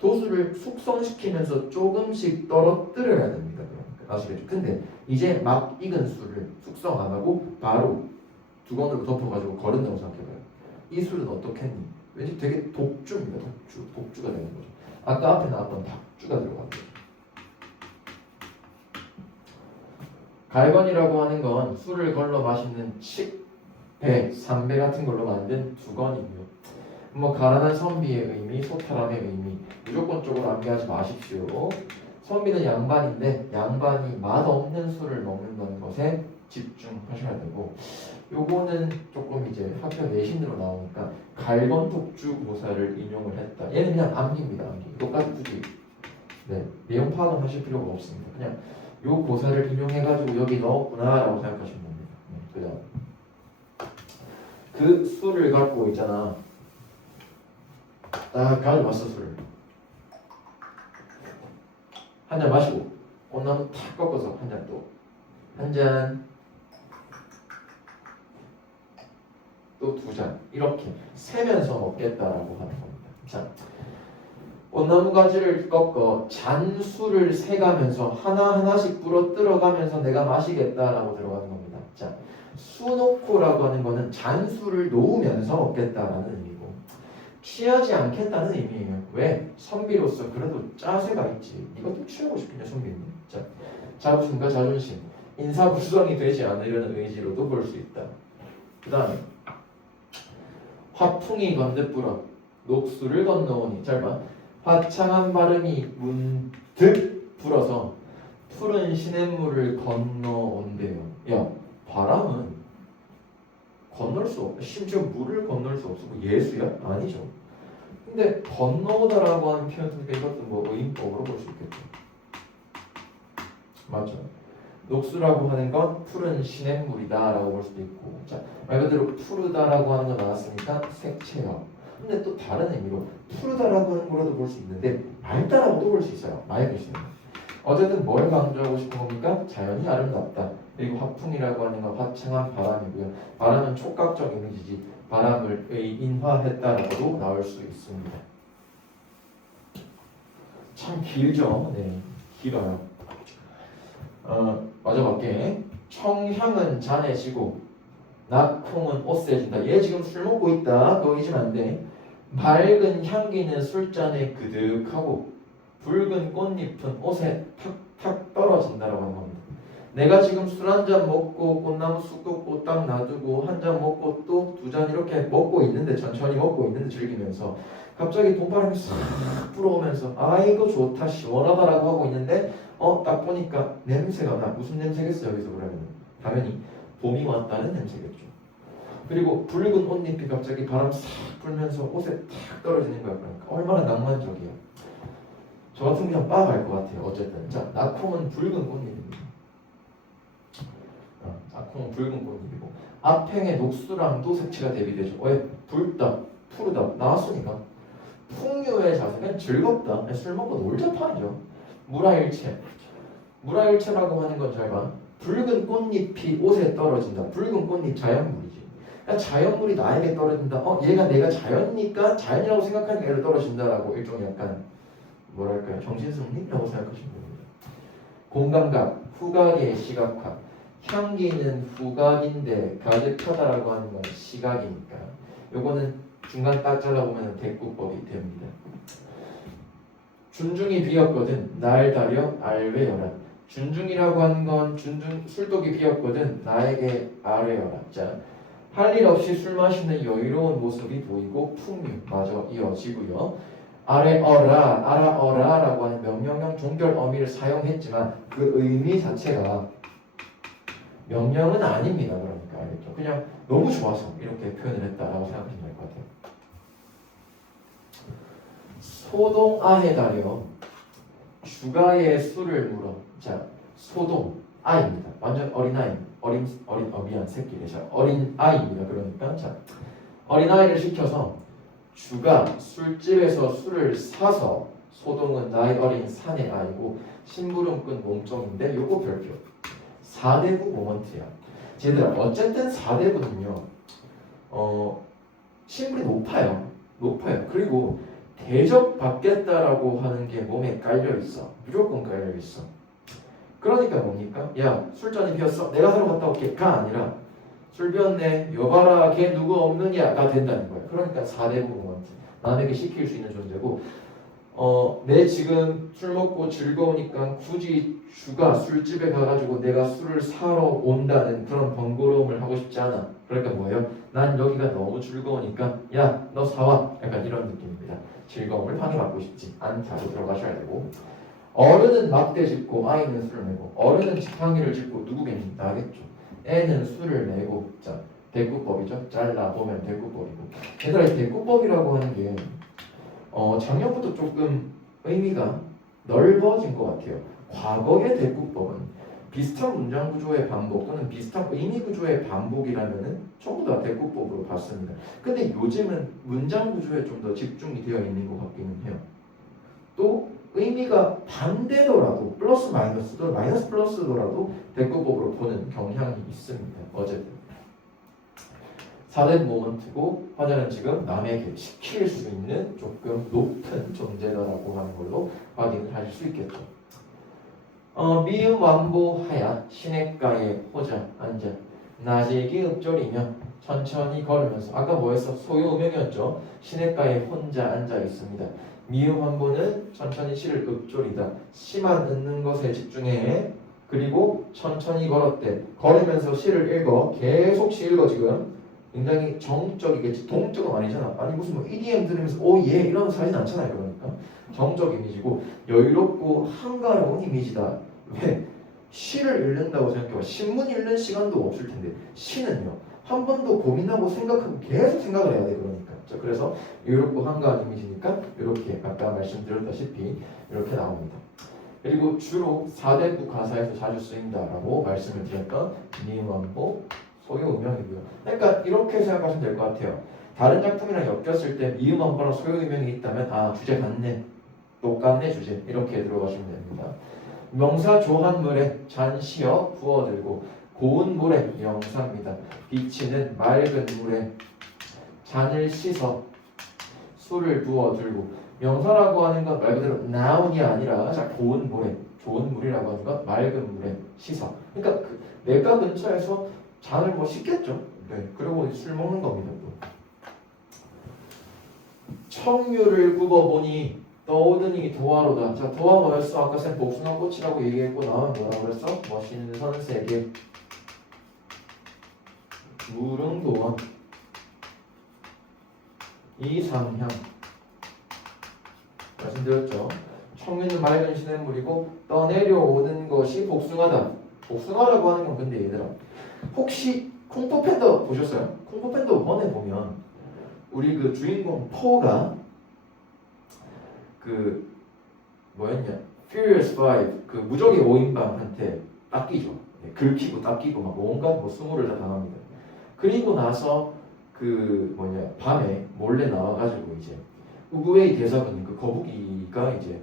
도수를 숙성시키면서 조금씩 떨어뜨려야 됩니다. 아시겠죠? 근데 이제 막 익은 술을 숙성 안 하고 바로 두건으로 덮어가지고 거른다고 생각해봐요. 이 술은 어떻겠니? 왠지 되게 독주입니다. 독주가 되는 거죠. 아까 앞에 나왔던 박주가 들어가는 거죠. 갈건이라고 하는 건 술을 걸러 마시는 배, 삼배 같은 걸로 만든 두건이고요. 뭐 가난한 선비의 의미, 소탈함의 의미 무조건적으로 암기하지 마십시오. 선비는 양반인데 양반이 맛없는 술을 먹는다는 것에 집중하셔야 되고 요거는 조금 이제 학교 내신으로 나오니까 갈건 독주 고사를 인용을 했다. 얘는 그냥 암기입니다. 암기. 이것까지 굳이 내용 파악은 하실 필요가 없습니다. 그냥 요 고사를 인용해가지고 여기 넣었구나라고 생각하시면 됩니다. 그다음 그 술을 갖고 있잖아. 딱 가져왔어 술을. 한 잔 마시고 꽃나무 탁 꺾어서 한 잔 또 한 잔 또 두 잔 이렇게 세면서 먹겠다라고 하는 겁니다. 자, 꽃나무 가지를 꺾어 잔술을 세가면서 하나하나씩 불어들어가면서 내가 마시겠다라고 들어가는 겁니다. 자, 수놓고라고 하는 거는 잔술을 놓으면서 먹겠다라는 의미고 취하지 않겠다는 의미예요. 왜? 선비로서 그래도 짜세가 있지. 이것도 취하고 싶겠냐 선비는. 자, 자부심과 자존심, 인사불성이 되지 않으려는 의지로도 볼 수 있다. 그 다음에 화풍이 건대뿌러 녹수를 건너오니 짧아 화창한 바람이 문득 불어서 푸른 시냇물을 건너온대요. 야, 바람은 건널 수 없다. 심지어 물을 건널 수 없어. 예수야? 아니죠. 근데 건너오다라고 하는 표현은 이것도 뭐 의인법으로 볼 수 있겠죠. 맞죠? 녹수라고 하는 건 푸른 시냇물이다라고 볼 수도 있고, 자, 말 그대로 푸르다라고 하는 거 나왔으니까 색채요. 근데 또 다른 의미로 푸르다라고 하는 거라도 볼 수 있는데 맑다라고도 볼 수 있어요. 맑으시는. 어쨌든 뭘 강조하고 싶은 겁니까? 자연이 아름답다. 그리고 화풍이라고 하는 건 화창한 바람이고요. 바람은 촉각적 이미지지 바람을 인화했다라고도 나올 수 있습니다. 참 길죠? 네, 길어요. 마저 갈게. 청향은 잔에 지고 낙콩은 옷에 진다. 얘 지금 술 먹고 있다. 그거 잊으면 안 돼. 맑은 향기는 술잔에 그득하고 붉은 꽃잎은 옷에 탁탁 떨어진다라고 하는 겁니다. 내가 지금 술 한 잔 먹고 꽃나무 쑥 꽂고 딱 놔두고 한 잔 먹고 또 두 잔 이렇게 먹고 있는데 천천히 먹고 있는데 즐기면서 갑자기 돈바람이 싹 불어오면서 아이고 좋다 시원하다라고 하고 있는데 딱 보니까 냄새가 나. 무슨 냄새겠어 여기서 그러면? 당연히 봄이 왔다는 냄새겠죠. 그리고 붉은 옷잎이 갑자기 바람 싹 불면서 옷에 탁 떨어지는 거야. 그러니까 얼마나 낭만적이야. 저 같은 그냥 빠갈 것 같아요. 어쨌든 자, 낙콩은 붉은 꽃잎입니다. 낙콩은 붉은 꽃잎이고 앞행의 녹수랑도 색채가 대비되죠. 왜? 붉다, 푸르다 나왔으니까 풍류의 자세, 그냥 즐겁다. 그냥 술 먹고 놀자 판이죠. 무라일체. 무라일체라고 하는 건 잘 봐. 붉은 꽃잎이 옷에 떨어진다. 붉은 꽃잎 자연물이지. 그러니까 자연물이 나에게 떨어진다. 얘가 내가 자연이니까 자연이라고 생각하니까 얘를 떨어진다라고 일종의 약간 뭐랄까요? 정신승리라고 생각하시면 됩니다. 공감각, 후각의 시각화. 향기는 후각인데 가득하다라고 하는 건 시각이니까. 요거는 중간 딱 잘라보면 대꾸법이 됩니다. 준중이 비었거든 날 다려 알외여라. 준중이라고 하는 건 술독이 비었거든 나에게 알외여라. 자, 할 일 없이 술 마시는 여유로운 모습이 보이고 풍류마저 이어지고요. 아래 어라, 알아 어라라고 하는 명령형 종결 어미를 사용했지만 그 의미 자체가 명령은 아닙니다. 그러니까 알겠죠? 그냥 너무 좋아서 이렇게 표현을 했다라고 생각하시면 될 것 같아요. 소동아에 달여 주가의 수를 물어. 자, 소동 아입니다. 완전 어린아이, 미안 새끼네. 자, 어린 아이입니다. 그러니까 자, 어린 아이를 시켜서 주가 술집에서 술을 사서 소동은 나이 어린 사내 아이고 심부름꾼 몸종인데 요거 별표 4대부 모먼트야. 얘들아 어쨌든 4대부는요 심불이 높아요. 그리고 대접받겠다라고 하는 게 몸에 깔려있어. 무조건 깔려있어. 그러니까 뭡니까? 야 술잔이 비었어. 내가 사러 갔다 올게.가 아니라 술 비었네. 여봐라 걔 누구 없느냐가 된다는 거야. 그러니까 4대부 모먼트. 남에게 시킬 수 있는 존재고 내 지금 술 먹고 즐거우니까 굳이 주가 술집에 가가지고 내가 술을 사러 온다는 그런 번거로움을 하고 싶지 않아. 그러니까 뭐예요? 난 여기가 너무 즐거우니까 야 너 사와. 약간 이런 느낌입니다. 즐거움을 방해받고 싶지 않다고 들어가셔야 되고 어른은 막대 짚고 아이는 술을 내고 어른은 지팡이를 짚고 누구겠니? 나겠죠. 애는 술을 내고 자 대꾸법이죠. 잘라보면 대꾸법이고 얘들아 이 대꾸법이라고 하는 게 작년부터 조금 의미가 넓어진 것 같아요. 과거의 대꾸법은 비슷한 문장 구조의 반복 또는 비슷한 의미 구조의 반복이라면은 전부 다 대꾸법으로 봤습니다. 근데 요즘은 문장 구조에 좀 더 집중이 되어 있는 것 같기는 해요. 또 의미가 반대더라도 플러스 마이너스 또는 마이너스 플러스더라도 대꾸법으로 보는 경향이 있습니다. 어쨌든 4대 모먼트고 화자는 지금 남에게 시킬 수 있는 조금 높은 존재다라고 하는 걸로 확인을 하실 수 있겠죠. 미음 완보하야 시냇가에 호자 앉아 나지기 읍졸이며 천천히 걸으면서 아까 뭐였어? 소유음형이었죠. 시냇가에 혼자 앉아 있습니다. 미음 완보는 천천히 시를 읍졸이다. 시만 읽는 것에 집중해. 그리고 천천히 걸었대. 걸으면서 시를 읽어. 계속 시 읽어 지금. 굉장히 정적이겠지. 동적은 아니잖아. 아니 무슨 뭐 EDM 들으면서 오예 이러면서 하진 않잖아요. 그러니까 정적 이미지고 여유롭고 한가로운 이미지다. 왜? 시를 읽는다고 생각해봐. 신문 읽는 시간도 없을 텐데 시는요 한 번도 고민하고 생각하고 계속 생각을 해야 돼. 그러니까 자, 그래서 여유롭고 한가한 이미지니까 이렇게 아까 말씀드렸다시피 이렇게 나옵니다. 그리고 주로 4대부 가사에서 자주 쓰인다라고 말씀을 드렸던 미음완보 소유음형이고요. 그러니까 이렇게 생각하시면 될 것 같아요. 다른 작품이랑 엮였을 때 미음완보랑 소유음형이 있다면 아 주제 같네, 똑같네 주제 이렇게 들어가시면 됩니다. 명사 조한물에 잔시어 부어들고 고운 물에 명사입니다. 비치는 맑은 물에 잔을 씻어 술을 부어들고 명사라고 하는 건 말 그대로 나온이 아니라 자 고운 물에 좋은 물이라고 하는 건 맑은 물에 씻어. 그러니까 그 내가 근처에서 잔을 뭐 씻겠죠. 네, 그리고 술 먹는 겁니다. 또. 청유를 굽어보니 떠오르니 도화로다. 자 도화 뭐였어? 아까 쌤 복숭아 꽃이라고 얘기했고 나는 뭐라고 그랬어? 뭐 신선세계 무릉도원 이상향 말씀드렸죠. 청유는 맑은 시냇물이고 떠내려오는 것이 복숭아다. 복숭아라고 하는 건 근데 얘들아 혹시 쿵푸팬더 보셨어요? 쿵푸팬더 1에 보면 우리 그 주인공 포가 그 뭐였냐 Furious 5 그 무적의 5인방한테 닦이죠. 긁히고 닦이고 막 온갖 뭐 수모를 다 당합니다. 그리고 나서 그 뭐냐 밤에 몰래 나와가지고 이제 우구웨이 대사관인 그 거북이가 이제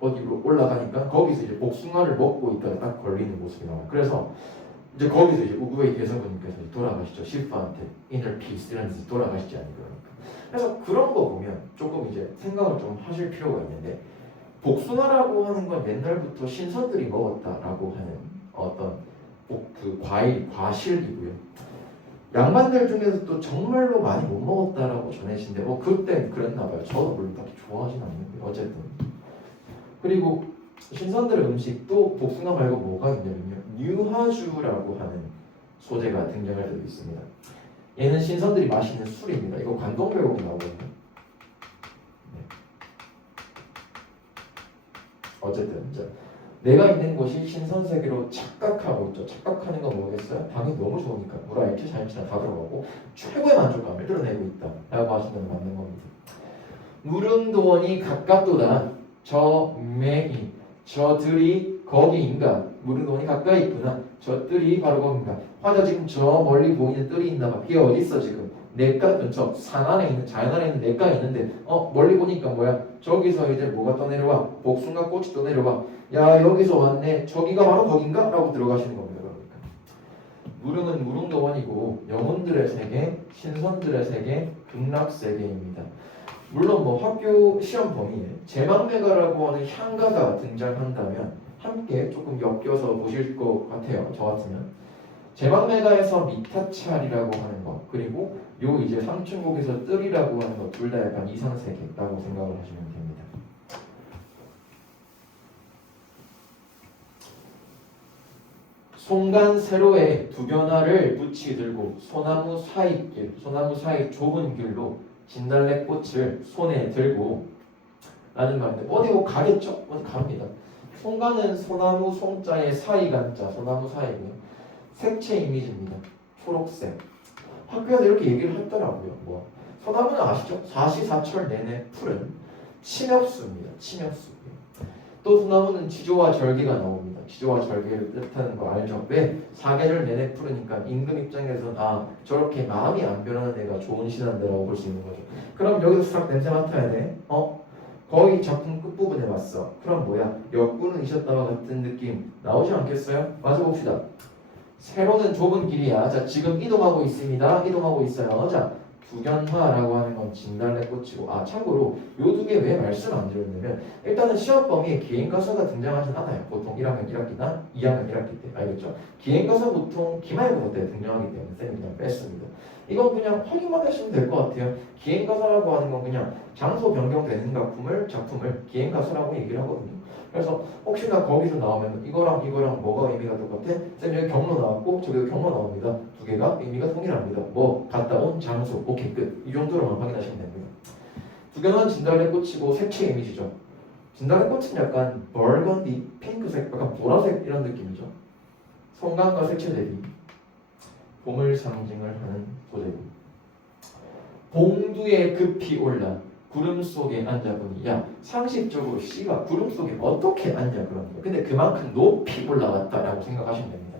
어디로 올라가니까 거기서 이제 복숭아를 먹고 있다가 딱 걸리는 모습이 나와요. 그래서 이제 거기서 이제 우구웨이 대사관님께서 돌아가시죠. 시프한테 inner peace 이러면서 돌아가시지 않을까. 그래서 그런 거 보면 조금 이제 생각을 좀 하실 필요가 있는데 복숭아라고 하는 건 옛날부터 신선들이 먹었다라고 하는 어떤 그 과실이고요. 양반들 중에서 또 정말로 많이 못 먹었다라고 전해진데 그땐 그랬나봐요. 저도 물론 딱히 좋아하진 않는데 어쨌든 그리고 신선들의 음식 또 복숭아 말고 뭐가 있냐면요 뉴하주라고 하는 소재가 등장할 때도 있습니다. 얘는 신선들이 마시는 술입니다. 이거 관동배곡이 나오거든요. 네. 어쨌든 내가 있는 곳이 신선세계로 착각하고 있죠. 착각하는 건 뭐겠어요? 당연히 너무 좋으니까 물알치 자연치나 다 들어가고 최고의 만족감을 드러내고 있다 라고 하시면 맞는 겁니다. 무릉도원이 가깝도다. 저맥이 저들이 거기인가. 무릉도원이 가까이 있구나. 저들이 바로 거기인가. 화자 지금 저 멀리 보이는 뜰이 있나 봐. 이게 어디 있어 지금? 냇가 근처 산 안에 있는 자연 안에 있는 냇가에 있는데 멀리 보니까 뭐야? 저기서 이제 뭐가 떠내려와? 복숭아 꽃이 떠내려와. 야 여기서 왔네. 저기가 바로 거긴가? 라고 들어가시는 겁니다. 그러니까 무릉은 무릉도원이고 영혼들의 세계, 신선들의 세계, 극락세계입니다. 물론 뭐 학교 시험 범위에 제망매가라고 하는 향가가 등장한다면 함께 조금 엮여서 보실 것 같아요. 저 같으면 제망매가에서 미타찰이라고 하는 것 그리고 요 이제 삼춘곡에서 뜰이라고 하는 것 둘 다 약간 이상세계라고 생각을 하시면 됩니다. 송간 세로에 두 변화를 붙이 들고 소나무 사이 좁은 길로 진달래꽃을 손에 들고 라는 말인데 어디 뭐 가겠죠? 어디 갑니다. 송간은 소나무 송자의 사이간자 소나무 사이고요. 색채 이미지입니다. 초록색. 학교에서 이렇게 얘기를 했더라고요. 뭐 소나무는 아시죠? 사시사철 내내 푸른 침엽수입니다. 침엽수. 또 소나무는 지조와 절개가 나옵니다. 지조와 절개를 뜻하는 거 알죠? 왜? 사계절 내내 푸르니까 임금 입장에서는 저렇게 마음이 안 변하는 애가 좋은 신한다라고 볼 수 있는 거죠. 그럼 여기서 싹 냄새 맡아야 돼. 거의 작품 끝부분에 왔어. 그럼 뭐야? 역군은 이셨다와 같은 느낌 나오지 않겠어요? 맞아 봅시다. 세로는 좁은 길이야. 자 지금 이동하고 있습니다. 이동하고 있어요. 자 두견화라고 하는 건 진달래꽃이고 참고로 요 두 개 왜 말씀 안 드렸냐면 일단은 시험 범위에 기행가사가 등장하진 않아요. 보통 1학년 1학기나 2학년 1학기 때 알겠죠? 기행가사 보통 기말고사 때 등장하기 때문에 쌤이 그냥 뺐습니다. 이건 그냥 확인만 하시면 될 것 같아요. 기행가사라고 하는 건 그냥 장소 변경되는 작품을 기행가사라고 얘기를 하거든요. 그래서 혹시나 거기서 나오면 이거랑 뭐가 의미가 똑같아? 쌤 여기 경로 나왔고 저기도 경로 나옵니다. 두 개가 의미가 동일합니다. 뭐 갔다 온 장소 오케이 끝. 이 정도로만 확인하시면 됩니다. 두 개는 진달래꽃이고 색채 이미지죠. 진달래꽃은 약간 벌건디, 핑크색, 약간 보라색 이런 느낌이죠. 송강과 색채 대비 봄을 상징을 하는 소재고 봉두에 급히 올라 구름 속에 앉아보니 상식적으로 C가 구름 속에 어떻게 앉냐 그런 거예요. 근데 그만큼 높이 올라갔다라고 생각하시면 됩니다.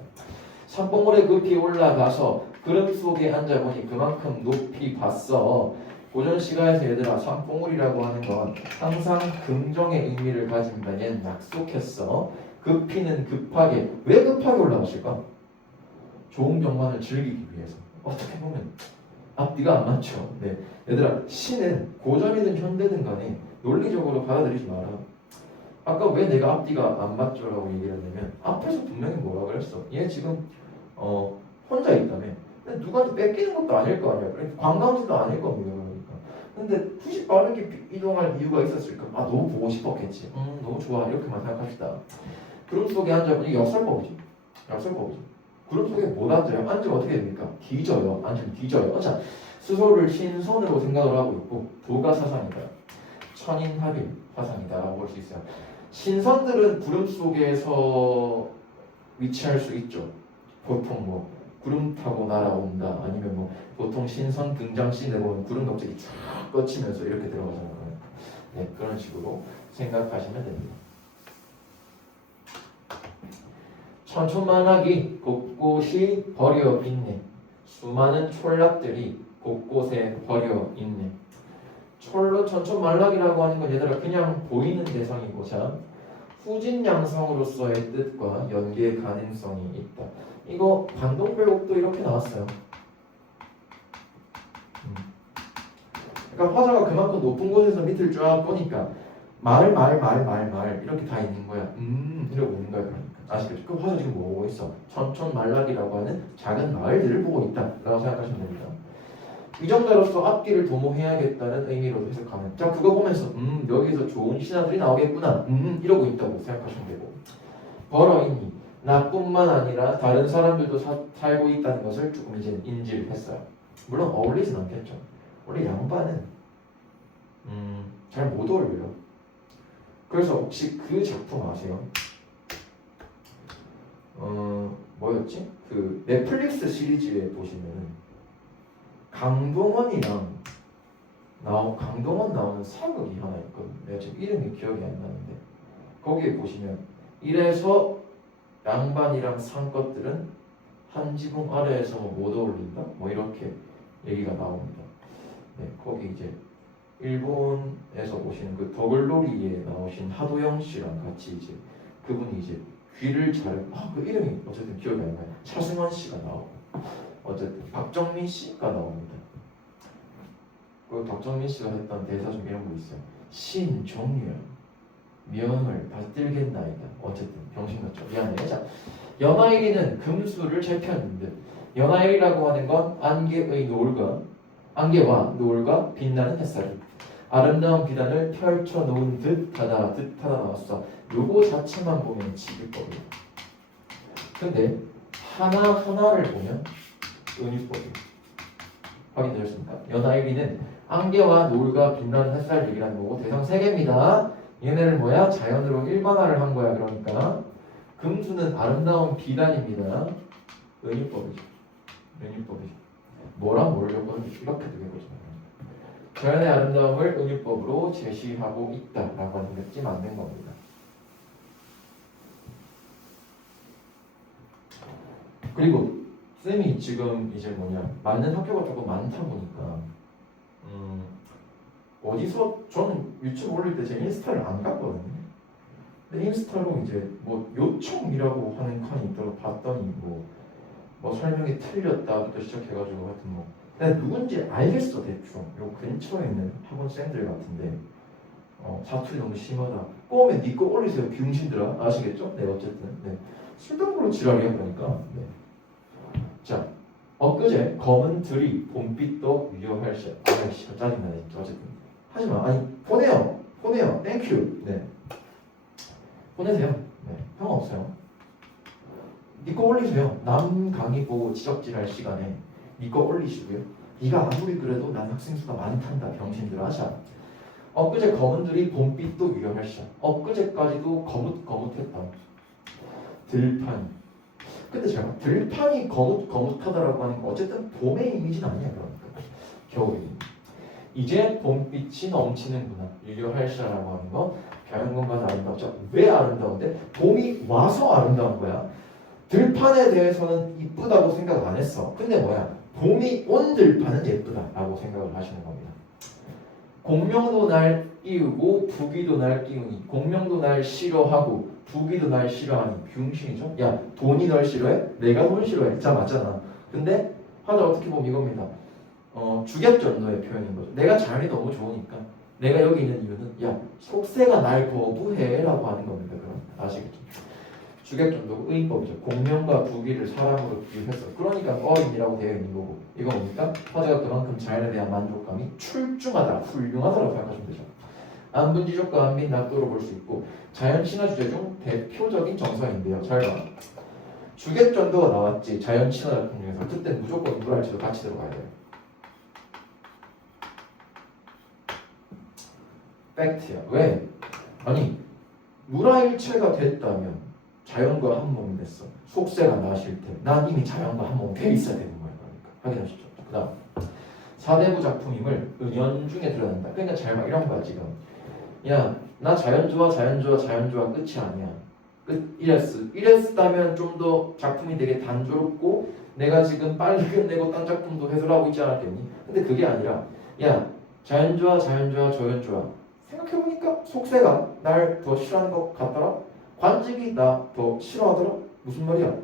산봉우에 급히 올라가서 구름 속에 앉아보니 그만큼 높이 봤어. 고전 시가에서 얘들아 산봉우리라고 하는 건 항상 긍정의 의미를 가집니다. 얘는 약속했어. 급히는 급하게. 왜 급하게 올라갔을까? 좋은 경관을 즐기기 위해서. 어떻게 보면 앞뒤가 안 맞죠. 네. 얘들아 시는 고전이든 현대든 간에 논리적으로 받아들이지 마라. 아까 왜 내가 앞뒤가 안 맞죠? 라고 얘기를 했냐면 앞에서 분명히 뭐라 그랬어. 얘 지금 혼자 있다며. 근데 누구한테 뺏기는 것도 아닐 거 아니야. 관광지도 아닐 겁니다. 그러니까. 근데 굳이 빠르게 이동할 이유가 있었을까? 너무 보고 싶었겠지. 너무 좋아. 이렇게만 생각합시다. 구름 속에 앉아보니 역설법이지. 구름 속에 못 앉아요. 앉으면 어떻게 됩니까? 뒤져요. 앉으면 뒤져요. 자, 스스로를 신선으로 생각을 하고 있고 도가 사상이다. 천인합일 사상이다라고 볼 수 있어요. 신선들은 구름 속에서 위치할 수 있죠. 보통 뭐 구름 타고 날아온다 아니면 뭐 보통 신선 등장 씬에 보면 구름 갑자기 쫙 뻗치면서 이렇게 들어가잖아요. 네, 그런 식으로 생각하시면 됩니다. 천천만하기 곳곳이 버려 있네. 수많은 촌락들이 곳곳에 버려 있네. 철로 천천만락이라고 하는 건 얘들아 그냥 보이는 대상이고 자 후진양성으로서의 뜻과 연계 가능성이 있다. 이거 반동배곡도 이렇게 나왔어요. 그러니까 화자가 그만큼 높은 곳에서 밑을 쫙 보니까 말 이렇게 다 있는 거야. 이러고 있는 거야. 그러니까 아시겠죠? 그 화자 지금 뭐 보고 있어? 천천만락이라고 하는 작은 마을들을 보고 있다라고 생각하시면 됩니다. 위정자로서 앞길을 도모해야겠다는 의미로 해석하면 자 그거 보면서 여기서 좋은 신하들이 나오겠구나 이러고 있다고 생각하시면 되고 벌어있니 나뿐만 아니라 다른 사람들도 살고 있다는 것을 조금 이제 인지를 했어요. 물론 어울리진 않겠죠. 원래 양반은 잘 못 어울려요. 그래서 혹시 그 작품 아세요? 뭐였지? 그 넷플릭스 시리즈에 보시면 강동원 나오는 사극이 하나 있거든요. 내가 지금 이름이 기억이 안 나는데 거기에 보시면 이래서 양반이랑 상것들은 한 지붕 아래에서 못 어울린다? 뭐 이렇게 얘기가 나옵니다. 네, 거기 이제 일본에서 보신 그 더글로리에 나오신 하도영 씨랑 같이 이제 그분이 이제 귀를 그 이름이 어쨌든 기억이 안 나요. 차승원 씨가 나오고 어쨌든 박정민 씨가 나옵니다. 그 박정민 씨가 했던 대사 중 이런 거 있어요. 신종렬 명을 받들겠나이다. 어쨌든 병신 같죠. 미안해. 자, 연하일이는 금수를 제패하는데 연하일이라고 하는 건 안개와 노을과 빛나는 햇살이 아름다운 비단을 펼쳐 놓은 듯하다 나왔어. 요거 자체만 보면 지기법이에요. 근데 하나하나를 보면 은유법이에요. 확인되셨습니까? 연하일이는 안개와 노을과 빛나는 햇살 얘기라는 거고 대상 3개입니다. 얘네를 뭐야? 자연으로 일반화를 한 거야. 그러니까 금수는 아름다운 비단입니다. 은유법이죠. 뭐랑 뭐려고는 이렇게 되겠거든요. 자연의 아름다움을 은유법으로 제시하고 있다라고 하는 게 맞는 겁니다. 그리고 쌤이 지금 이제 맞는 학교가 조금 많다 보니까 어디서 저는 유튜브 올릴 때 제 인스타를 안 갔거든요. 근데 인스타로 이제 뭐 요청이라고 하는 칸이 있다고 봤더니 뭐 설명이 틀렸다부터 시작해가지고 하여튼 근데 누군지 알겠어 대충. 요 근처에 있는 학원 쌤들 같은데 사투리 너무 심하다. 꼬우면 니 거 올리세요 병신들아. 아시겠죠? 네 어쨌든 네 쓸데없는 지랄이야 그러니까. 네. 자 엊그제 검은 들이 봄빛도 위험할세. 아이씨 짜증나네 진짜. 어쨌든 하지마. 아니 보내요 땡큐. 네 보내세요. 네 상관없어요. 니 거 올리세요. 남 강의 보고 지적질할 시간에 니 거 올리시고요. 네가 아무리 그래도 난 학생 수가 많단다 병신들아. 자 엊그제 검은들이 봄빛도 위험할세. 엊그제까지도 거뭇거뭇했다. 들판. 근데 제가 들판이 거뭇거뭇하다라고 하는 건 어쨌든 봄의 이미지는 아니야. 그러니까 겨울이. 이제 봄빛이 넘치는구나. 유려할시라고 하는 건 자연공간이 아름답죠. 왜 아름다운데? 봄이 와서 아름다운 거야. 들판에 대해서는 이쁘다고 생각 안 했어. 근데 봄이 온 들판은 예쁘다라고 생각을 하시는 겁니다. 공명도 날 띄우고 부귀도 날 띄우니 공명도 날 싫어하고 부귀도 날 싫어하니 병신이죠. 야 돈이 널 싫어해? 내가 돈 싫어해. 자 맞잖아. 근데 하다 어떻게 보면 이겁니다. 주객전도의 표현인 거죠. 내가 자연이 너무 좋으니까 내가 여기 있는 이유는 야 속세가 날 거부해라고 하는 겁니다. 그럼 아시겠죠? 주객전도고 의인법이죠. 공명과 부귀를 사람으로 비유했어. 그러니까 어린이라고 되어 있는 거고 이거 뭡니까? 화자가 그만큼 자연에 대한 만족감이 출중하다, 훌륭하다라고 생각하시면 되죠. 안분지족과 안빈 낙도로 볼 수 있고 자연 친화 주제 중 대표적인 정서인데요. 잘 봐. 주객전도가 나왔지. 자연 친화 작품 중에서 그때 무조건 물할지도 같이 들어가야 돼요. 팩트야. 왜? 아니 물화일체가 됐다면 자연과 한 몸이 됐어. 속세가 나실 때 난 이미 자연과 한 몸이 돼 있어야 되는 거야. 그러니까 확인하시죠. 그 다음 4대부 작품임을 은연중에 드러낸다. 그러니까 잘 봐. 이런 거야 지금. 야 나 자연 좋아 끝이 아니야. 끝 이랬다면 좀 더 작품이 되게 단조롭고 내가 지금 빨리 끝내고 딴 작품도 해설하고 있지 않았겠니? 근데 그게 아니라 야 자연 좋아 조연 좋아. 생각해보니까 속세가 날 더 싫어하는 것 같더라. 관직이 나 더 싫어하더라. 무슨 말이야?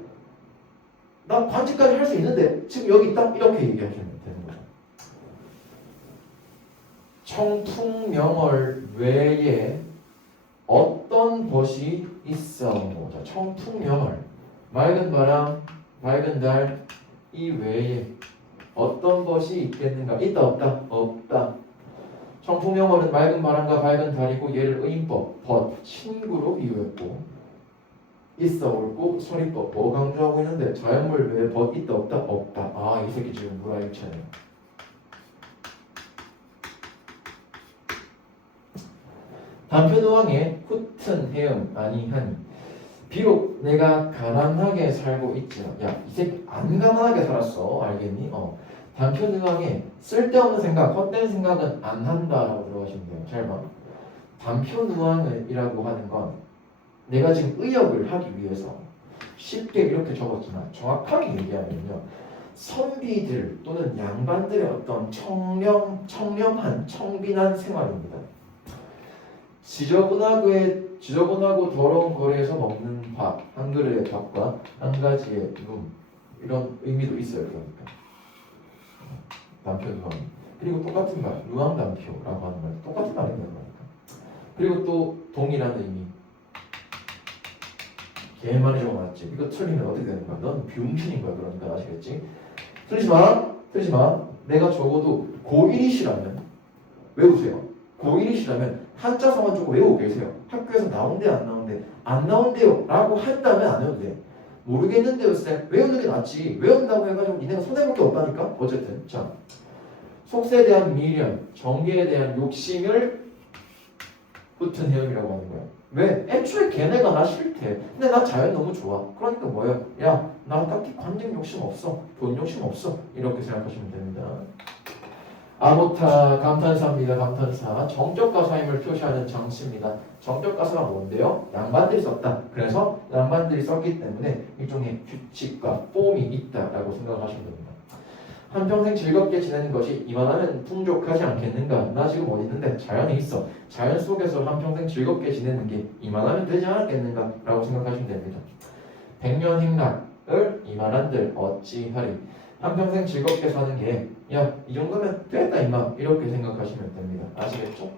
나 관직까지 할 수 있는데 지금 여기 있다? 이렇게 얘기하시면 되는 거죠. 청풍명월 외에 어떤 것이 있어? 자, 청풍명월 맑은 바람, 맑은 달 이 외에 어떤 것이 있겠는가? 있다 없다? 없다. 청풍명월은 맑은 바람과 밝은 달이고 얘를 의인법, 친구로 비유했고 있어 옳고 서리법 뭐 강조하고 있는데 자연물 외에 벗 있다 없다 없다. 아 이 새끼 지금 물화일체네요. 단편의왕의 훗은 해음 아니하니 비록 내가 가난하게 살고 있지만 야이 새끼 안 가난하게 살았어 알겠니? 단편의왕의 쓸데없는 생각 헛된 생각은 안 한다라고 들어가시면 돼요. 잘 봐. 단편의왕이라고 하는 건 내가 지금 의역을 하기 위해서 쉽게 이렇게 적었지만 정확하게 얘기하면요 선비들 또는 양반들의 어떤 청렴한 청빈한 생활입니다. 지저분하고 더러운 거리에서 먹는 밥, 한 그릇의 밥과 한 가지의 룸 이런 의미도 있어요. 그러니까 남편 루앙 그리고 똑같은 말 루앙 남표라고 하는 말 똑같은 말이 되는 거니까. 그리고 또 동일한 의미 개 많이 적어놨지. 이거 틀리면 어떻게 되는 거야? 넌 병신인 거야. 그러니까 아시겠지? 틀리지 마. 내가 적어도 고1이시라면 외우세요. 고1이시라면 한자성어 조금 외우고 계세요. 학교에서 나온대 안 나온대 안 나온대요 라고 한다면 안 해도 돼. 모르겠는데요 쌤 외우는 게 낫지. 외운다고 해가지고 니네가 손해볼 게 없다니까. 어쨌든 자 속세에 대한 미련 정계에 대한 욕심을 훗은 해음이라고 하는 거야. 왜? 애초에 걔네가 나 싫대. 근데 나 자연 너무 좋아. 그러니까 뭐예요? 야, 나 딱히 관심 욕심 없어. 돈 욕심 없어. 이렇게 생각하시면 됩니다. 아모타 감탄사입니다. 감탄사. 정적 가사임을 표시하는 장치입니다. 정적 가사가 뭔데요? 양반들이 썼다. 그래서 양반들이 썼기 때문에 일종의 규칙과 폼이 있다라고 생각하시면 됩니다. 한평생 즐겁게 지내는 것이 이만하면 풍족하지 않겠는가? 나 지금 어디 있는데 자연에 있어. 자연 속에서 한평생 즐겁게 지내는 게 이만하면 되지 않겠는가? 라고 생각하시면 됩니다. 백년행락을 이만한들 어찌하리. 한평생 즐겁게 사는 게 야, 이 정도면 됐다 임마. 이렇게 생각하시면 됩니다. 아시겠죠?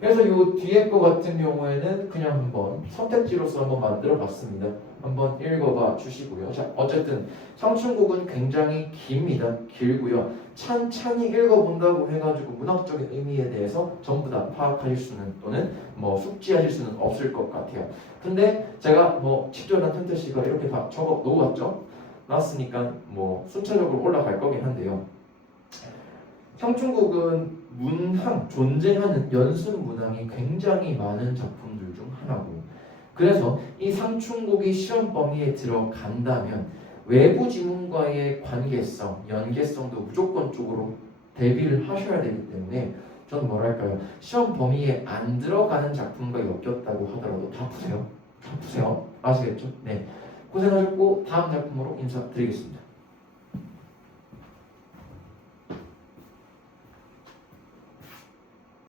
그래서 이 뒤에 거 같은 경우에는 그냥 한번 선택지로서 한번 만들어 봤습니다. 한번 읽어봐 주시고요. 자, 어쨌든 삼춘곡은 굉장히 깁니다. 길고요. 찬찬히 읽어본다고 해가지고 문학적인 의미에 대해서 전부 다 파악하실 수는 또는 뭐 숙지하실 수는 없을 것 같아요. 근데 제가 뭐 직전한 텐트 씨가 이렇게 다 적어 놓았죠. 놨으니까 뭐 순차적으로 올라갈 거긴 한데요. 삼춘곡은 문항, 존재하는 연습 문항이 굉장히 많은 작품들 중 하나고 그래서 이 삼춘곡이 시험 범위에 들어간다면 외부 지문과의 관계성, 연계성도 무조건적으로 대비를 하셔야 되기 때문에 저는 뭐랄까요 시험 범위에 안 들어가는 작품과 엮였다고 하더라도 다 푸세요. 아시겠죠? 네, 고생하셨고 다음 작품으로 인사드리겠습니다.